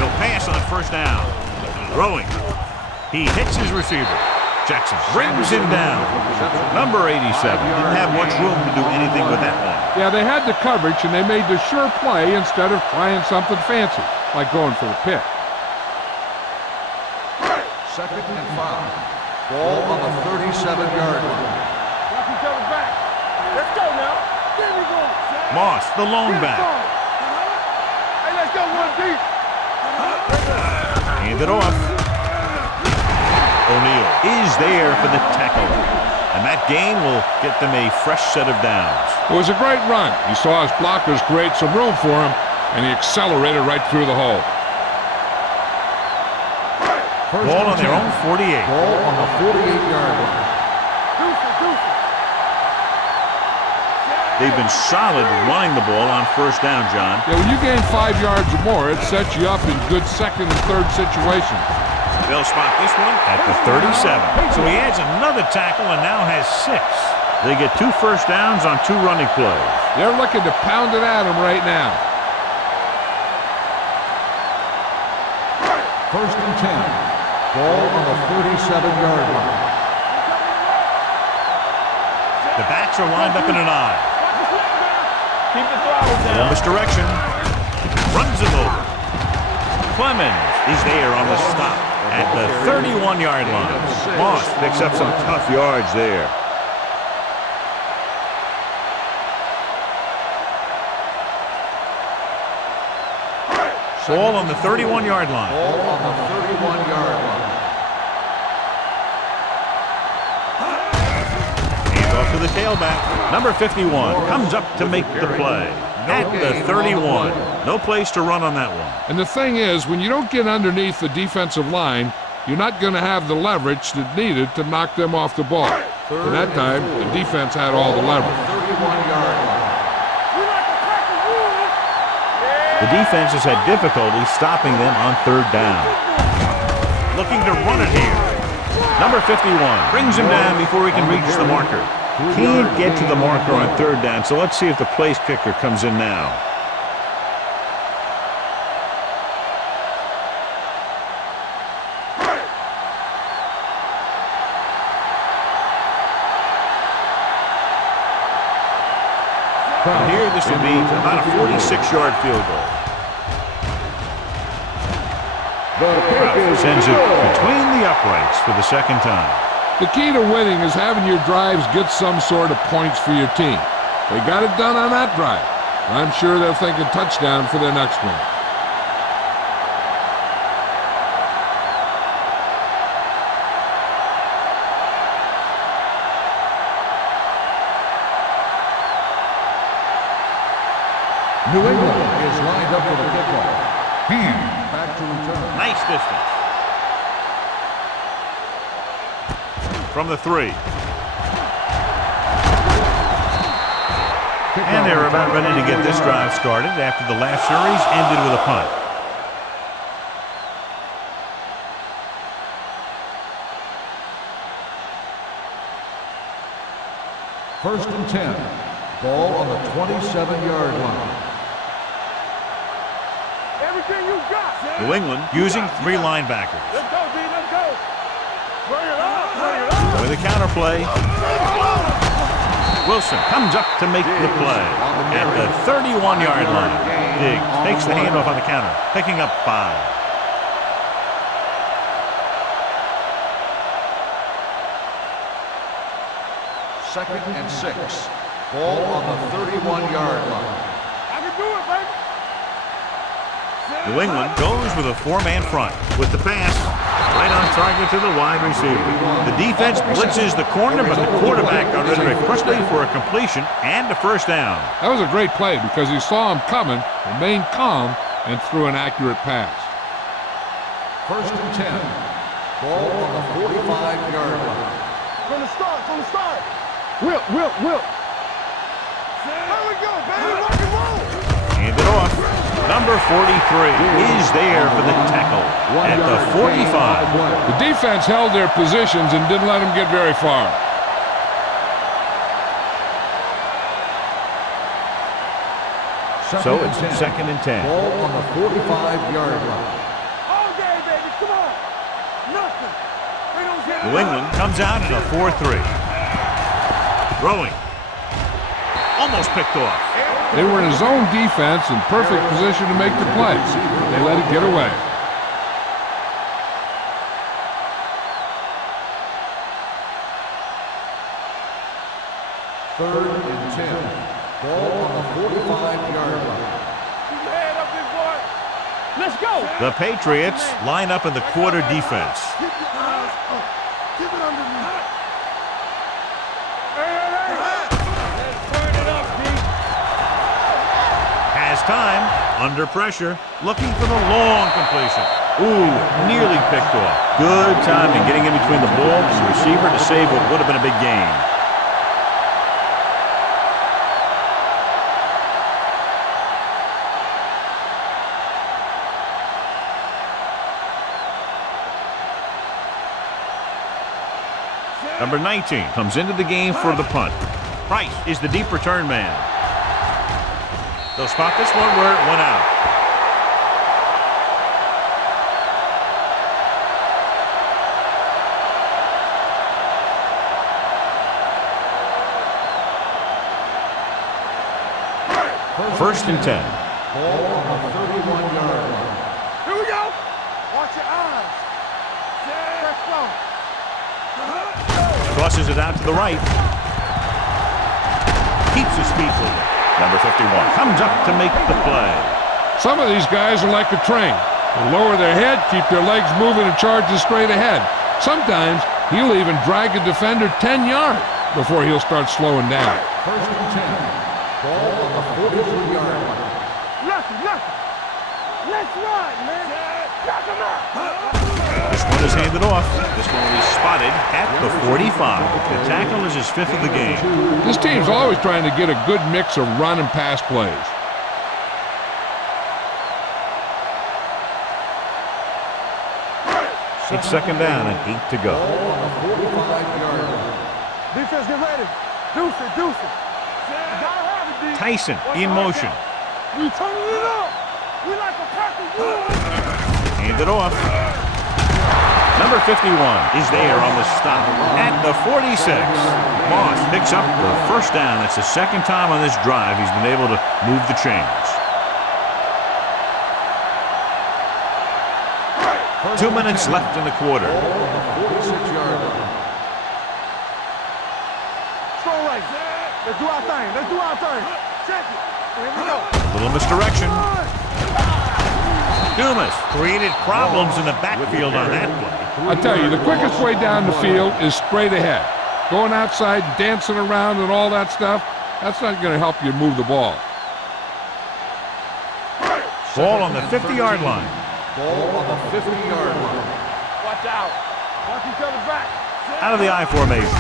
He'll pass on 1st down. Throwing. He hits his receiver. Jackson brings him down. Number 87 didn't have much room to do anything with that one. Yeah, they had the coverage, and they made the sure play instead of trying something fancy, like going for the pick. 2nd and 5. Ball on the 37-yard line. Watch each other back. Let's go now. There we go. Moss, the lone back. Hey, let's go one deep. Hand it off. O'Neal is there for the tackle. And that gain will get them a fresh set of downs. It was a great run. He saw his blockers create some room for him, and he accelerated right through the hole. Ball on their own 48. Ball on the 48-yard line. They've been solid running the ball on 1st down, John. Yeah, when you gain 5 yards or more, it sets you up in good 2nd and 3rd situations. They'll spot this one at the 37. So he adds another tackle and now has 6. They get 2 first downs on 2 running plays. They're looking to pound it at him right now. 1st and 10. Ball on the 37-yard line. The backs are lined up in an eye. Keep the throttle down. Misdirection. Runs him over. Clemens is there on the stop at the 31-yard line. Moss picks up some tough yards there. Ball on the 31-yard line. Ball on the 31-yard line. Hand off to the tailback. Number 51 comes up to make the play at the 31. No place to run on that one. And the thing is, when you don't get underneath the defensive line, you're not going to have the leverage that's needed to knock them off the ball. And that time, the defense had all the leverage. 31-yard line. The defense has had difficulty stopping them on 3rd down. Looking to run it here. Number 51 brings him down before he can reach the marker. Can't get to the marker on 3rd down, so let's see if the place kicker comes in now. And here this will be about a 46-yard field goal. Sends it between the uprights for the 2nd time. The key to winning is having your drives get some sort of points for your team. They got it done on that drive. I'm sure they're thinking touchdown for their next one. New England is lined up for the kickoff. Back to return. Nice distance. From the 3. And they're about ready to get this drive started after the last series ended with a punt. First and 10. Ball on the 27-yard line. Everything you got. New England using 3 linebackers. Let's go, D. Let's go. Bring it up. Bring it up. With a counterplay. Wilson comes up to make the play at the 31-yard line. Diggs takes the handoff on the counter, picking up 5. Second and 6. Ball on the 31-yard line. I can do it, baby. New England goes with a 4-man front with the pass right on target to the wide receiver. The defense blitzes the corner, but the quarterback got rid of it quickly for a completion and a 1st down. That was a great play because he saw him coming, remained calm, and threw an accurate pass. 1st and 10. Ball on the 45-yard line. From the start. Whip. There we go, baby. Rock and roll. Hand it off. Number 43 is there for the tackle at the 45. The defense held their positions and didn't let them get very far. So it's 2nd and 10. Ball on the 45-yard line. All day, baby. Come on. Nothing. They don't get New England comes out in a 4-3. Throwing. Almost picked off. They were in a zone defense in perfect position to make the play. They let it get away. Third and 10. Ball on the 45-yard line. Keep your head up, big boy. Let's go. The Patriots line up in the quarter defense. Keep your eyes up. Keep it underneath. Hey. Let's burn it up, D. Has time, under pressure, looking for the long completion. Ooh, nearly picked off. Good timing getting in between the ball and the receiver to save what would have been a big gain. Number 19 comes into the game for the punt. Price is the deep return man. They'll spot this one where it went out. First and 10. Ball on the 31-yard line. Here we go. Watch your eyes. Let's go. Crosses it out to the right. Keeps his feet moving. Number 51 comes up to make the play. Some of these guys are like a train. They lower their head, keep their legs moving, and charge straight ahead. Sometimes he'll even drag a defender 10 yards before he'll start slowing down. First and 10. Ball on the 43-yard line. Nothing. Let's ride, man. Knock him out. This one is handed off. This one will be spotted at the 45. The tackle is his 5th of the game. This team's always trying to get a good mix of run and pass plays. It's 2nd down and 8 to go. Ball on the 45-yard line. Defense, get ready. Deuce it. You gotta have it, D. Tyson in motion. We turning it up. We like a pack of wolves. Hand it off. Number 51 is there on the stop at the 46. Moss picks up the 1st down. That's the 2nd time on this drive he's been able to move the chains. 2 minutes left in the quarter. Ball on the 46-yard line. Strong right. Let's do our thing. Check it. Here we go. Little misdirection. Dumas created problems in the backfield on that play. I tell you, the quickest way down the field is straight ahead. Going outside, dancing around and all that stuff, that's not going to help you move the ball. Ball on the 50-yard line. Ball on the 50-yard line. Watch out. Watch each other back. Out of the I formation.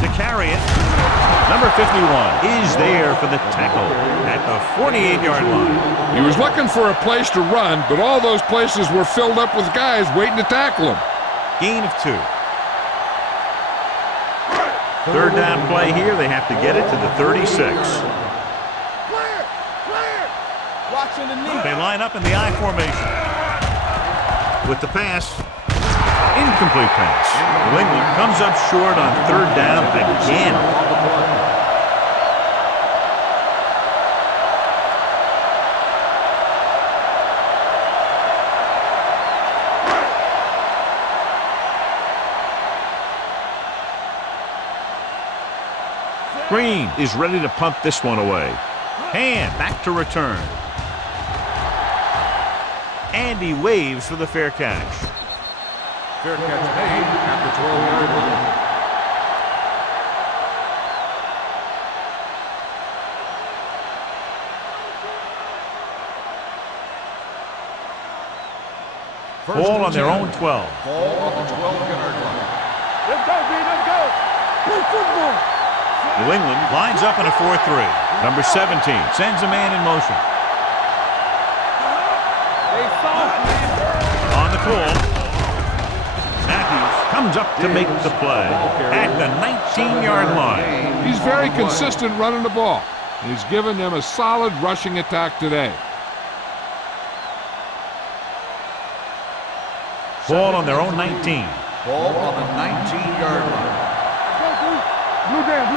To carry it, number 51 is there for the tackle at the 48-yard line. He was looking for a place to run, but all those places were filled up with guys waiting to tackle him. Gain of 2. 3rd down play here. They have to get it to the 36. Clear. Watching the knee. They line up in the I formation. With the pass. Incomplete pass. New England comes up short on 3rd down again. Green is ready to punt this one away. Hand back to return. And he waves for the fair catch. Fair catch made at the 12-yard line. Ball on their own 12. Ball on the 12-yard line. Let's go, B. Let's go. Play football. New England lines up in a 4-3. Number 17 sends a man in motion. On the call, Matthews comes up to make the play at the 19-yard line. He's very consistent running the ball. He's given them a solid rushing attack today. Ball on their own 19. Ball on the 19-yard line. Blue down.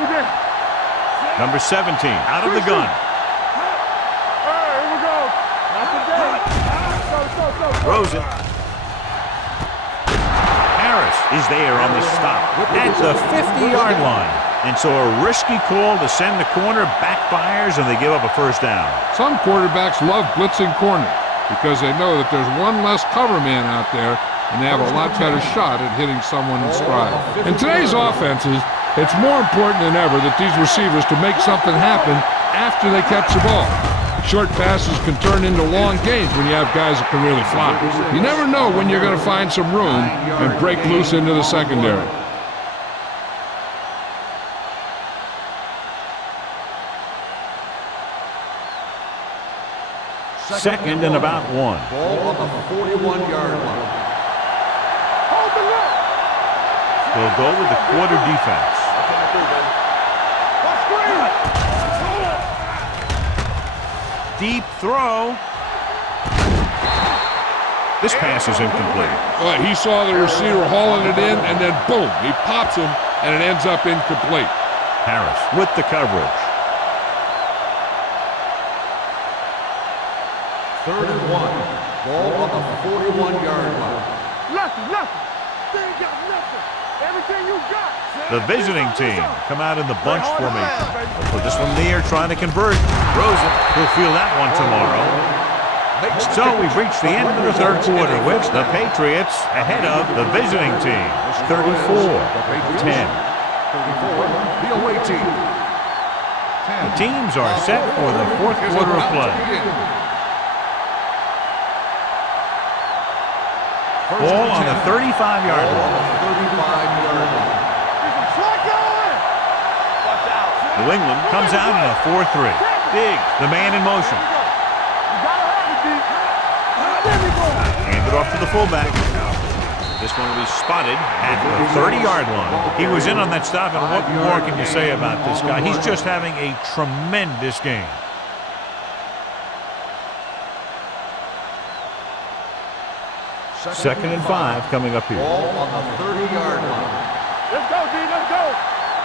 Number 17 out of the gun. All right, here we go. Not today. Go. Throws it. Harris is there on the stop at the 50-yard line. And so a risky call to send the corner backfires, and they give up a first down. Some quarterbacks love blitzing corner because they know that there's one less cover man out there, and they have a lot better shot at hitting someone in stride. In today's offenses, it's more important than ever that these receivers to make something happen after they catch the ball. Short passes can turn into long gains when you have guys that can really fly. You never know when you're going to find some room and break loose into the secondary. Second and about 1. Ball on the 41-yard line. Hold the look. They'll go with the quarter defense. Deep throw. This pass is incomplete. He saw the receiver hauling it in, and then boom, he pops him, and it ends up incomplete. Harris with the coverage. 3rd and 1. Ball on the 41-yard line. Nothing. They ain't got nothing. Everything you got. The visiting team come out in the bunch formation. They'll put this one in the air trying to convert. Throws it. He'll feel that one tomorrow. So we've reached the end of the third quarter with the Patriots ahead of the visiting team. 34-10. The away team. The teams are set for the fourth quarter of play. Ball on the 35-yard line. New England comes out in a 4-3. Diggs, the man in motion. Hand it off to the fullback. This one will be spotted at the 30-yard line. He was in on that stop, and what more can you say about this guy? He's just having a tremendous game. Second and 5 coming up here. Ball on the 30-yard line. Let's go, D. Let's go.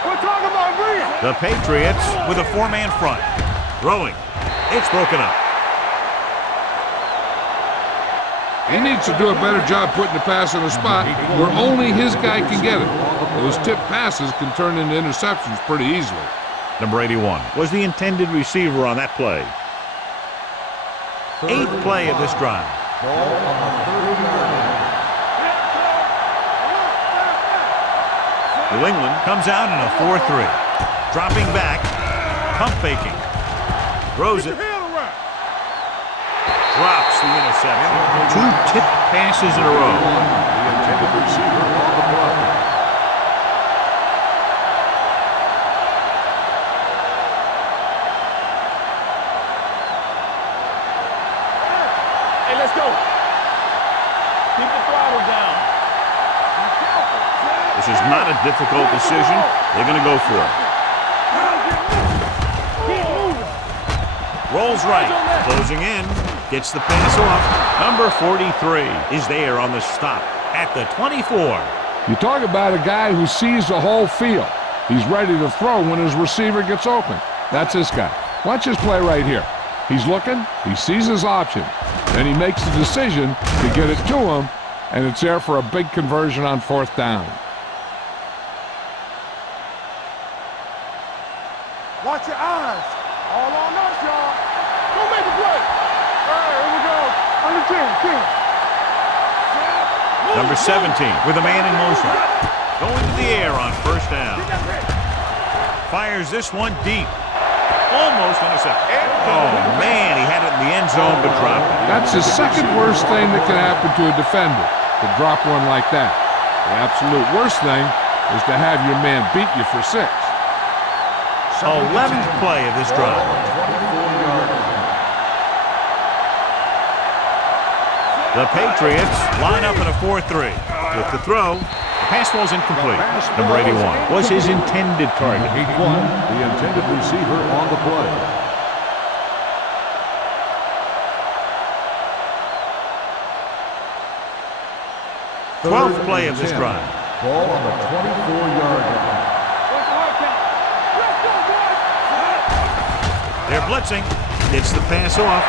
We're talking about Reed. The Patriots with a 4-man front. Throwing. It's broken up. He needs to do a better job putting the pass in a spot where only his guy can get it. Those tip passes can turn into interceptions pretty easily. Number 81 was the intended receiver on that play. 8th play of this drive. Ball on the 30-yard line. New England comes out in a 4-3. Dropping back. Pump faking. Throws it. Drops the interception. 2 tipped passes in a row. The intended receiver on the block. Hey, let's go. Keep the throttle down. This is not a difficult decision. They're going to go for it. Keep moving. Rolls right. Closing in. Gets the pass off. Number 43 is there on the stop at the 24. You talk about a guy who sees the whole field. He's ready to throw when his receiver gets open. That's this guy. Watch his play right here. He's looking, he sees his option, then he makes the decision to get it to him, and it's there for a big conversion on 4th down. Watch your eyes. All on us, y'all. Go make a play. All right, here we go. Under 10. Number 17 with a man in motion. Going to the air on 1st down. Fires this one deep. Almost intercepted. Oh, man, he had it in the end zone but dropped it. That's the second worst thing that can happen to a defender, to drop one like that. The absolute worst thing is to have your man beat you for 6. 11th play of this drive. The Patriots line up in a 4-3. With the throw, the pass falls incomplete. Number 81 was his intended target. 81, the intended receiver on the play. Twelfth play of this drive. Ball on the 24-yard line. They're blitzing. Gets the pass off.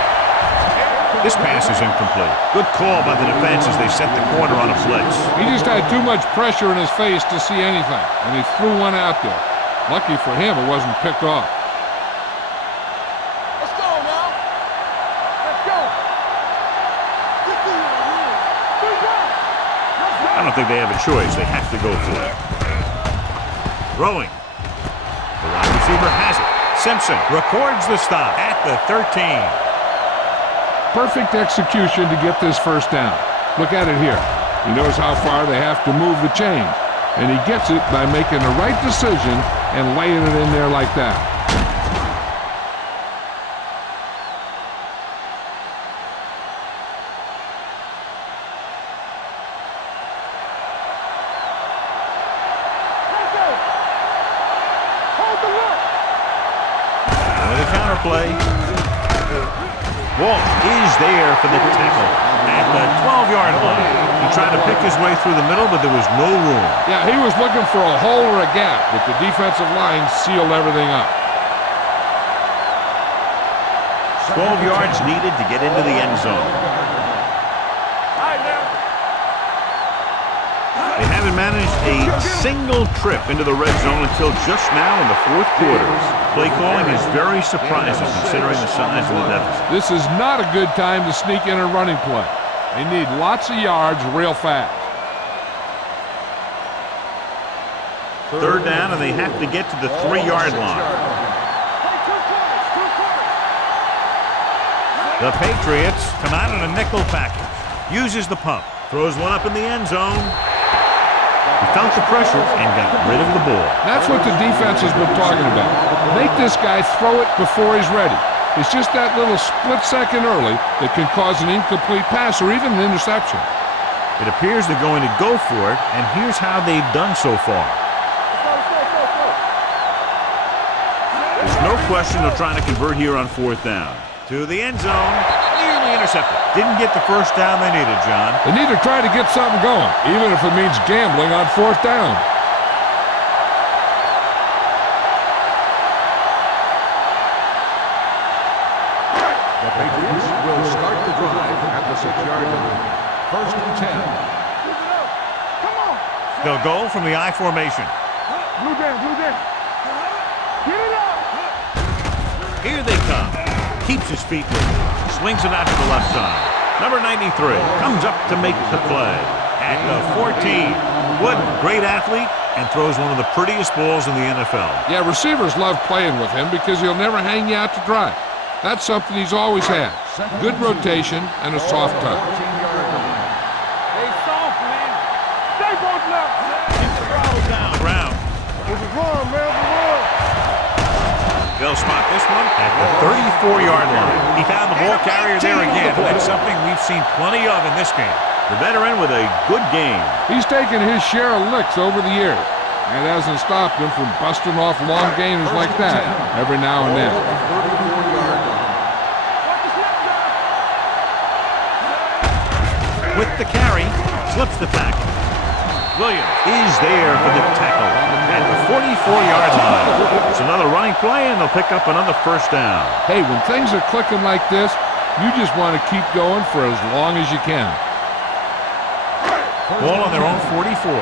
This pass is incomplete. Good call by the defense as they set the corner on a blitz. He just had too much pressure in his face to see anything, and he threw one out there. Lucky for him, it wasn't picked off. Let's go now. Let's go. I don't think they have a choice. They have to go for it. Throwing. The wide receiver has it. Simpson records the stop at the 13. Perfect execution to get this first down. Look at it here. He knows how far they have to move the chains, and he gets it by making the right decision and laying it in there like that. With a counter play. Walt is there for the tackle at the 12-yard line. He tried to pick his way through the middle, but there was no room. Yeah, he was looking for a hole or a gap, but the defensive line sealed everything up. 12 yards needed to get into the end zone. They haven't managed a single trip into the red zone until just now in the fourth quarter. Play calling is very surprising considering the size of the deficit. This is not a good time to sneak in a running play. They need lots of yards real fast. Third down, and they have to get to the 3-yard line. The Patriots come out in a nickel package. Uses the pump. Throws one up in the end zone. He felt the pressure and got rid of the ball. That's what the defense has been talking about. Make this guy throw it before he's ready. It's just that little split second early that can cause an incomplete pass or even an interception. It appears they're going to go for it, and here's how they've done so far. There's no question they're trying to convert here on 4th down. To the end zone, nearly intercepted. Didn't get the first down they needed, John. They need to try to get something going, even if it means gambling on 4th down. The Patriots will start the drive at the 6-yard line. 1st and 10. Come on. They'll go from the I formation. Blue down, blue down. Get it up. Here they come. Keeps his feet moving. Swings it out to the left side. Number 93 comes up to make the play. At the 14. Wood, great athlete, and throws one of the prettiest balls in the NFL. Yeah, receivers love playing with him because he'll never hang you out to dry. That's something he's always had. Good rotation and a soft touch. Stay soft, man. Stay both left. Down the ground. It was wrong, man. It was wrong. They'll spot this one at the 34-yard line. He found the ball carrier there again, and that's something we've seen plenty of in this game. The veteran with a good game. He's taken his share of licks over the years, and it hasn't stopped him from busting off long gainers like that every now and then. With the carry, slips the tackle. Williams is there for the tackle at the 44-yard line. It's another running play, and they'll pick up another first down. Hey, when things are clicking like this, you just want to keep going for as long as you can. Ball on their own 44.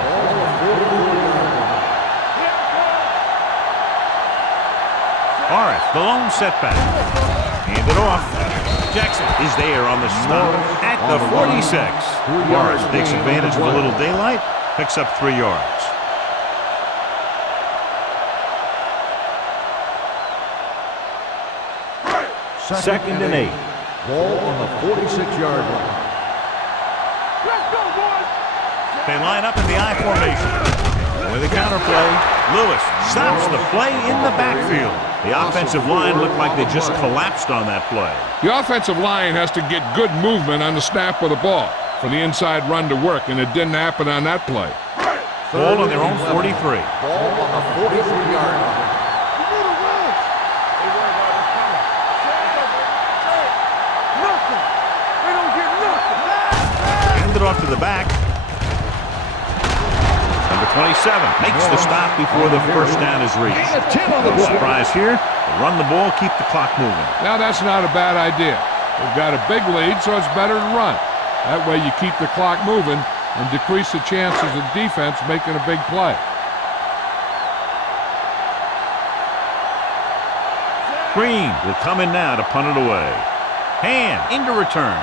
Morris, the lone setback. Hand it off. Jackson is there on the stop at the 46. Morris takes advantage of a little daylight, picks up 3 yards. 2nd and 8. Ball on the 46-yard line. Let's go, boys. They line up in the I formation. With a counterplay, Lewis stops the play in the backfield. The offensive line looked like they just collapsed on that play. The offensive line has to get good movement on the snap of the ball for the inside run to work, and it didn't happen on that play. Ball on their own 43. Ball on the 43-yard line. You need a run. They worry about us coming. Nothing. They don't get nothing. Hand it off to the back. Number 27 makes the stop before the first down is reached. No surprise here. They run the ball, keep the clock moving. Now that's not a bad idea. They've got a big lead, so it's better to run. That way you keep the clock moving and decrease the chances of defense making a big play. Green will come in now to punt it away. Hand into return.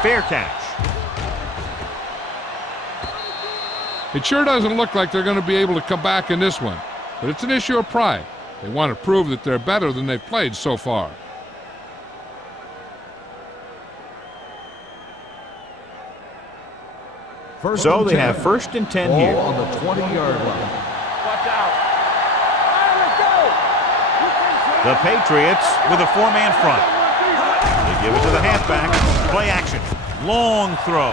Fair catch. It sure doesn't look like they're going to be able to come back in this one, but it's an issue of pride. They want to prove that they're better than they've played so far. So they have 1st and 10 here. Ball on the 20-yard line. Watch out. All right, let's go. The Patriots with a 4-man front. They give it to the halfback. Play action. Long throw.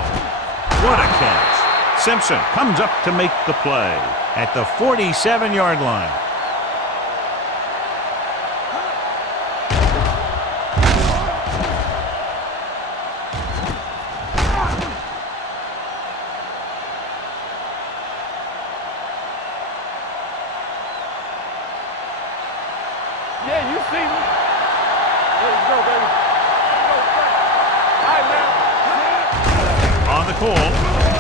What a catch. Simpson comes up to make the play at the 47-yard line. Yeah, you see me. Let's go, baby. All right, man. On the call,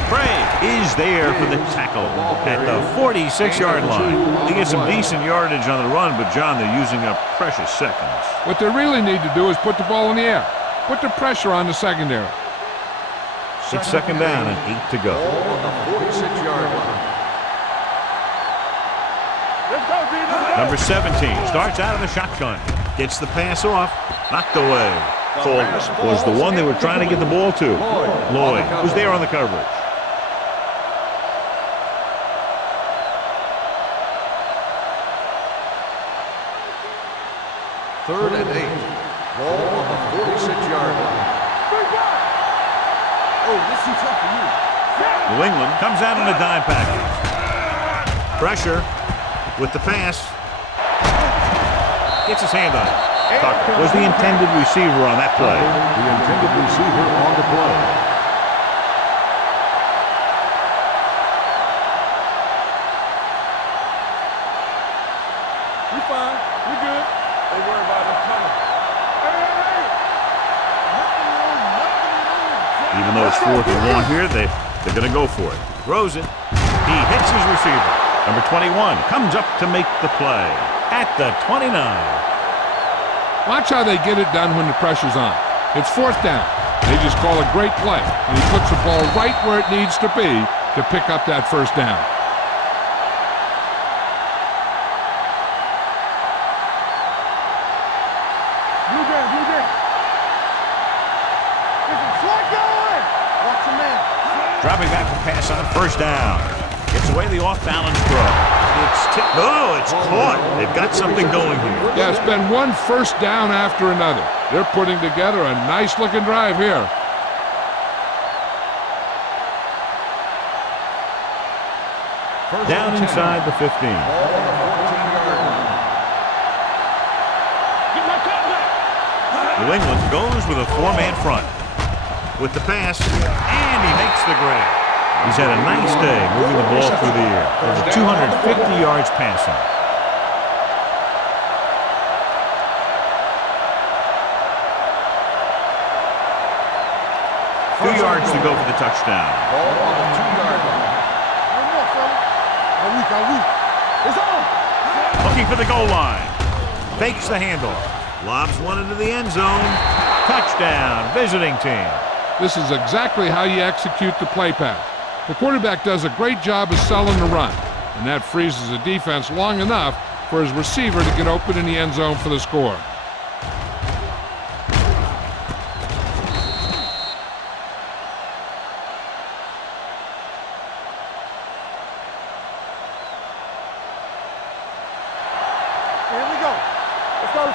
Craig is there for the tackle at the 46-yard line. They get some decent yardage on the run, but, John, they're using up precious seconds. What they really need to do is put the ball in the air. Put the pressure on the secondary. It's 2nd down and 8 to go. Ball on the 46-yard line. Let's go, D. Number 17 starts out of the shotgun. Gets the pass off. Knocked away. Cole was the one they were trying to get the ball to. Lloyd was there on the coverage. Third and 8. Ball on the 46-yard line. Oh, this is tough for you. New England comes out in a dime package. Pressure with the pass. Gets his hand on it. Tucker was the intended receiver on that play. The intended receiver on the play. We fine. We good. They worry about us coming. Even though it's 4th and 1 here, they're going to go for it. Throws it. He hits his receiver. Number 21 comes up to make the play at the 29. Watch how they get it done when the pressure's on. It's 4th down. They just call a great play, and he puts the ball right where it needs to be to pick up that 1st down. Blue game. This is slot going. Watch the man. Dropping back to pass on 1st down. Gets away the off-balance throw. It's caught. They've got something going here. Yeah, it's been one 1st down after another. They're putting together a nice-looking drive here. Down inside the 15. New England goes with a 4-man front. With the pass, and he makes the grab. He's had a nice day moving the ball through the air. Over 250 yards passing. Two yards to go for the touchdown. Ball on the 2-yard line. One more, fella. It's on. Looking for the goal line. Fakes the handoff. Lobs one into the end zone. Touchdown, visiting team. This is exactly how you execute the play pass. The quarterback does a great job of selling the run. and that freezes the defense long enough for his receiver to get open in the end zone for the score. Here we go. Let's go.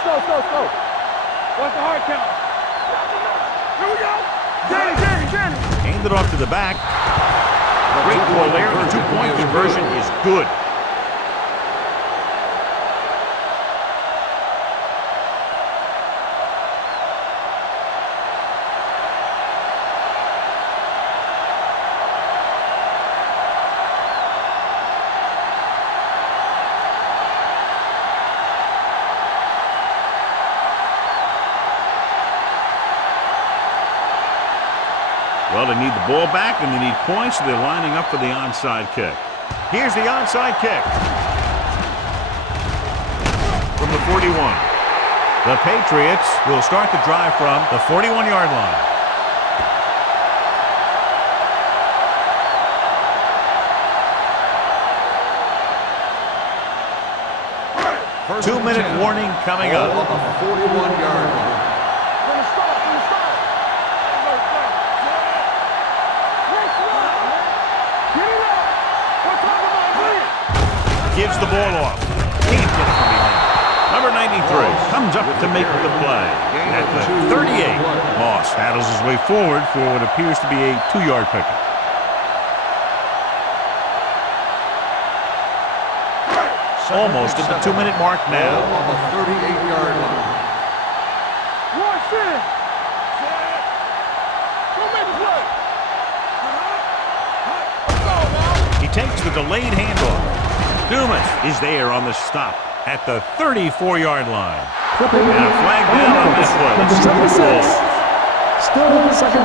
What's the hard count? Here we go. Danny. Hand it off to the back. Great call there. The two-point conversion is good. Well, they need the ball back, and they need points, so they're lining up for the onside kick. Here's the onside kick. From the 41. The Patriots will start the drive from the 41-yard line. Two-minute warning coming up. On the 41-yard line. Gives the ball off. Can't get it from behind. Number 93 comes up to make the play. At the 38, Moss battles his way forward for what appears to be a 2-yard pickup. Almost at the 2-minute mark now. On the 38-yard line. Watch it. Go make a play. He takes the delayed handoff. Dumas is there on the stop at the 34-yard line. And a flag down on this one.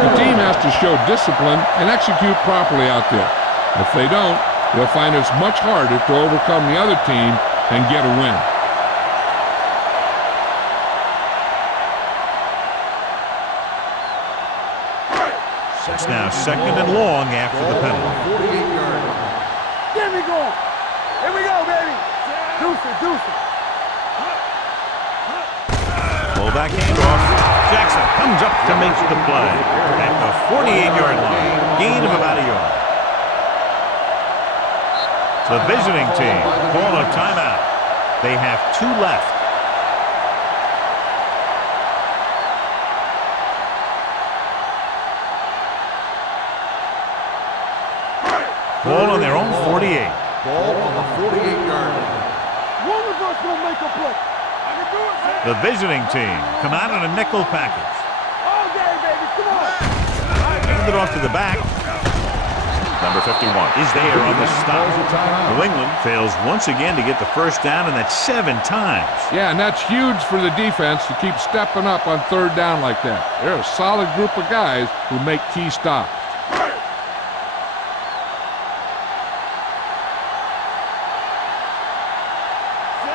The team has to show discipline and execute properly out there. If they don't, they'll find it's much harder to overcome the other team and get a win. It's now second and long after the penalty. 48-yard line. Get me going. Here we go, baby. Deuce it. Pull back handoff. Jackson comes up to make the play at the 48-yard line. Gain of about a yard. The visiting team call a timeout. They have 2 left. Ball on their own 48. Ball on the 48-yard line. One of us gonna make a play. I can do it, man. The visiting team come out in a nickel package. All day, baby. Come on. Hand it off to the back. Number 51 is there on the stop. New England fails once again to get the first down, and that's 7 times. Yeah, and that's huge for the defense to keep stepping up on third down like that. They're a solid group of guys who make key stops.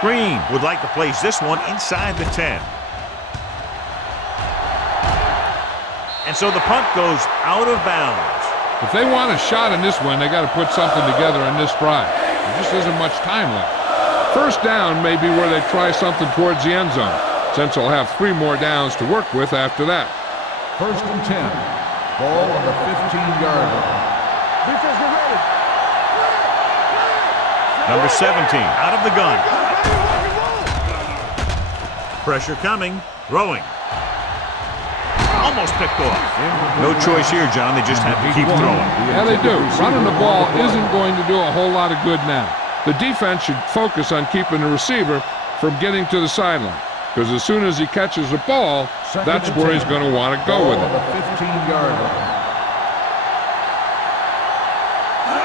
Green would like to place this one inside the 10. And so the punt goes out of bounds. If they want a shot in this one, they got to put something together on this drive. There just isn't much time left. First down may be where they try something towards the end zone, since they'll have 3 more downs to work with after that. First and 10. Ball on the 15-yard line. Defense, get ready. Number 17 out of the gun. Pressure coming. Throwing. Almost picked off. No choice here, John. They just have to keep throwing. Yeah, they do. Running the ball isn't going to do a whole lot of good now. The defense should focus on keeping the receiver from getting to the sideline, because as soon as he catches the ball, that's where he's going to want to go with it. The 15-yard line.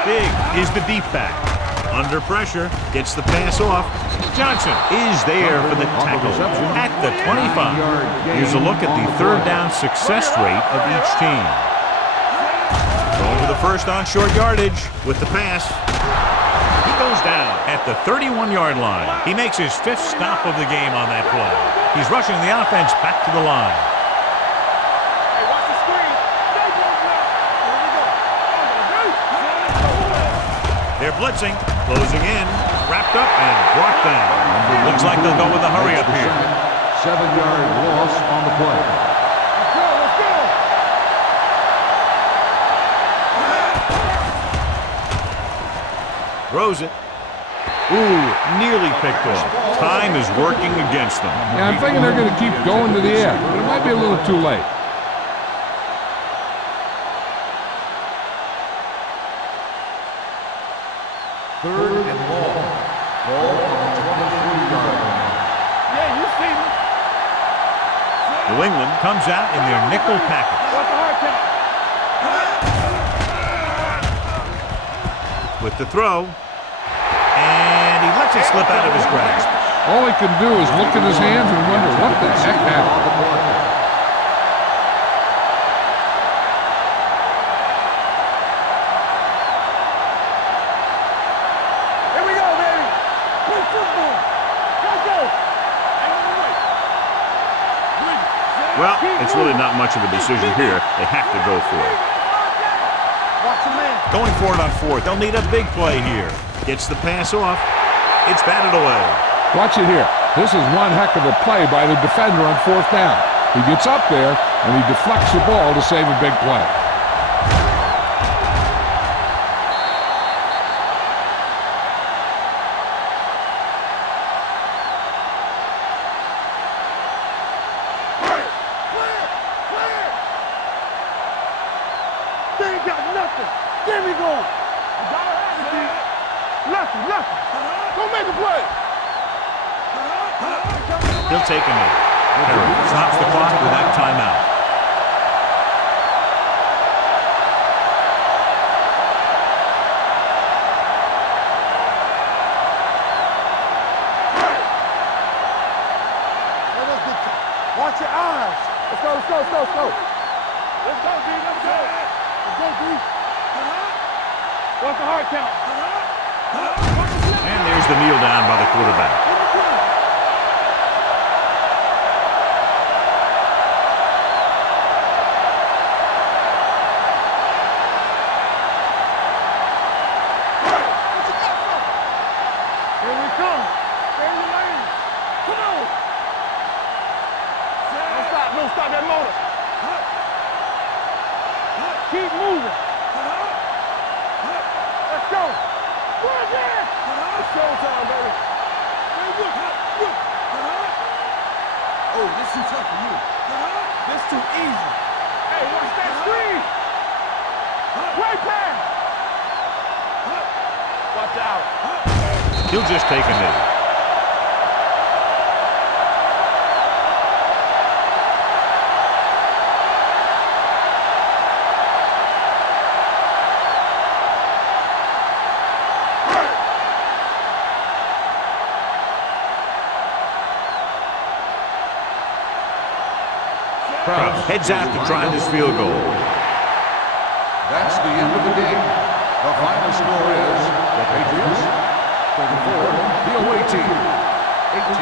Big is the deep back. Under pressure, gets the pass off. Johnson is there for the tackle at the 25. Here's a look at the third down success rate of each team. Going for the first on short yardage with the pass. He goes down at the 31-yard line. He makes his 5th stop of the game on that play. He's rushing the offense back to the line. Hey, watch the screen. They're blitzing. Closing in. Wrapped up and brought down. Looks like they'll go with a hurry up here. 7-yard loss on the play. Let's go, let's go. Throws it. Ooh, nearly picked off. Time is working against them. Yeah, I'm thinking they're going to keep going to the air, but it might be a little too late. Third and long. Ball on the 23-yard line. Yeah, you see me. New England comes out in their nickel package. What's the hard count? With the throw. And he lets it slip out of his grasp. All he can do is look at his hands and wonder what the heck happened. Here we go, baby. Play football. Let's go. Well, it's really not much of a decision here. They have to go for it. Watch the man. Going for it on fourth. They'll need a big play here. Gets the pass off. It's batted away. Watch it here. This is one heck of a play by the defender on fourth down. He gets up there, and he deflects the ball to save a big play. They ain't got nothing. Get me going. You gotta have it, dude. Nothing. Go make a play. He'll take a minute. Harry stops the clock without timeout. Watch your eyes. Let's go. Let's go, D. Let's go, D. What's the hard count? And there's the kneel down by the quarterback. Here we come. Stay in your lane. Come on. Don't stop that motor. Keep moving. Let's go. Where's that? It's showtime, baby. Oh, this too tough for you. This too easy. Hey, watch that screen. Great pass. Watch out. He'll just take a minute. Heads out to try this field goal. That's the end of the game. The final score is the Patriots 34, the away team 18.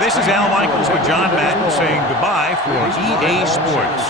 This is Al Michaels with John Madden saying goodbye for EA Sports.